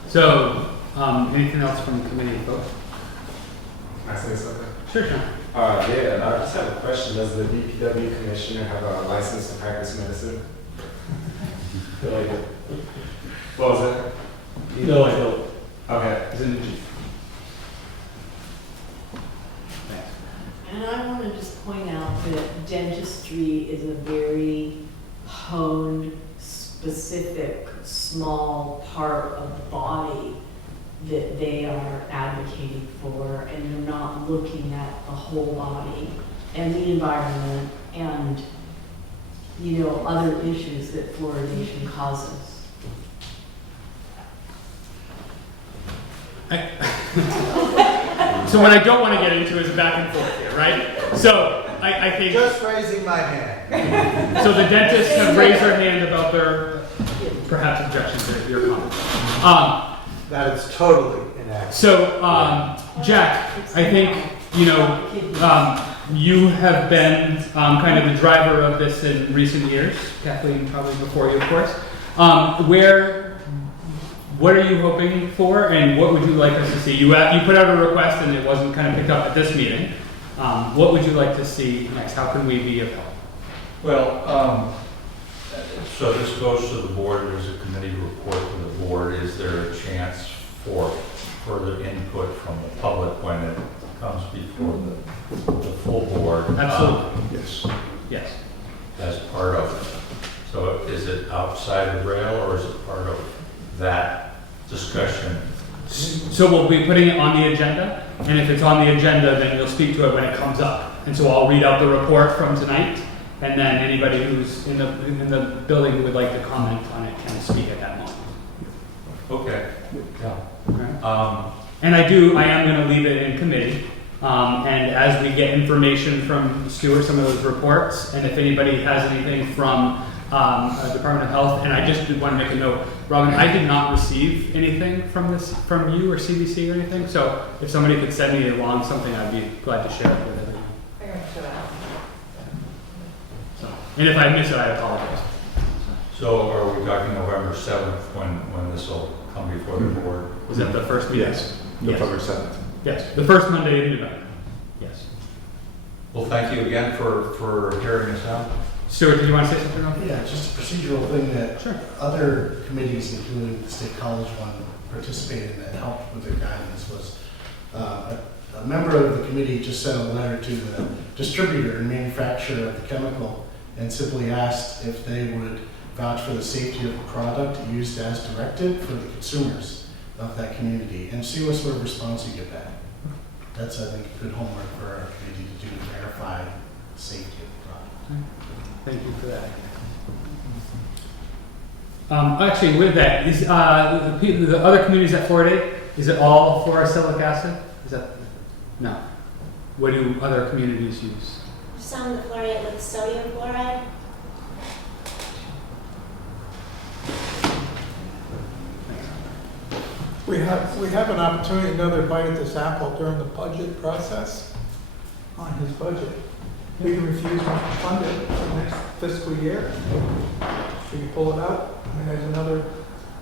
So, anything else from the committee, folks? Can I say something? Sure, John. Yeah, and I just have a question. Does the DPW commissioner have a license to practice medicine? Feel like it. What was that? No, I don't. Okay. It's in the chief. And I want to just point out that dentistry is a very honed, specific, small part of the body that they are advocating for, and they're not looking at the whole body and the environment and, you know, other issues that fluoridation causes. So what I don't want to get into is a back and forth here, right? So I think. Just raising my hand. So the dentists have raised their hand about their perhaps objections to your comment. That is totally inaccurate. So, Jack, I think, you you have been kind of the driver of this in recent years. Kathleen probably before you, of course. What are you hoping for, and what would you like us to see? You put out a request, and it wasn't kind of picked up at this meeting. What would you like to see next? How can we be of help? Well, so this goes to the board. There's a committee report to the board. Is there a chance for further input from the public when it comes before the full board? Absolutely. Yes. Yes. As part of it. So is it outside of rail, or is it part of that discussion? So we'll be putting it on the agenda, and if it's on the agenda, then you'll speak to it when it comes up. And so I'll read out the report from tonight, and then anybody who's in the building who would like to comment on it can speak at that moment. Okay. Yeah. Okay. And I am going to leave it in committee. And as we get information from Stuart, some of those reports, and if anybody has anything from Department of Health, and I just did want to make a note, Robin, I did not receive anything from you or CDC or anything. So if somebody could send me along something, I'd be glad to share it with everyone. And if I miss it, I apologize. So are we talking November 7th when this will come before the board? Was that the first meeting? Yes, November 7th. Yes, the first Monday in November. Yes. Well, thank you again for hearing us out. Stuart, did you want to say something else? Yeah, just a procedural thing that Sure. other committees, including the state college one, participated in that helped with their guidance was a member of the committee just sent a letter to the distributor and manufacturer of the chemical and simply asked if they would vouch for the safety of the product used as directed for the consumers of that community and see what sort of response you get back. That's, I think, good homework for our committee to do to verify the safety of the product. Thank you for that. Actually, with that, is the other communities that fluoridate, is it all fluorosilicic acid? Is that no? What do other communities use? Some that fluoridate with sodium fluoride. We have an opportunity, another bite at this apple during the budget process on his budget. We can refuse to fund it for the next fiscal year. We can pull it out, and there's another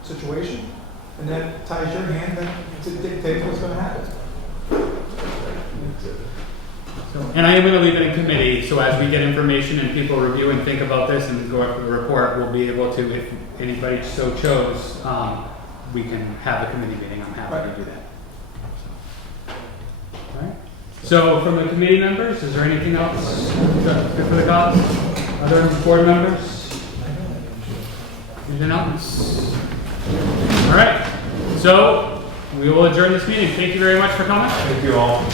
situation, and that ties your hand then to dictate what's going to happen. And I am going to leave it in committee, so as we get information and people review and think about this and go after the report, we'll be able to, if anybody so chose, we can have a committee meeting. I'm happy to do that. All right. So from the committee members, is there anything else good for the cause? Other board members? Anything else? All right. So we will adjourn this meeting. Thank you very much for coming. Thank you all.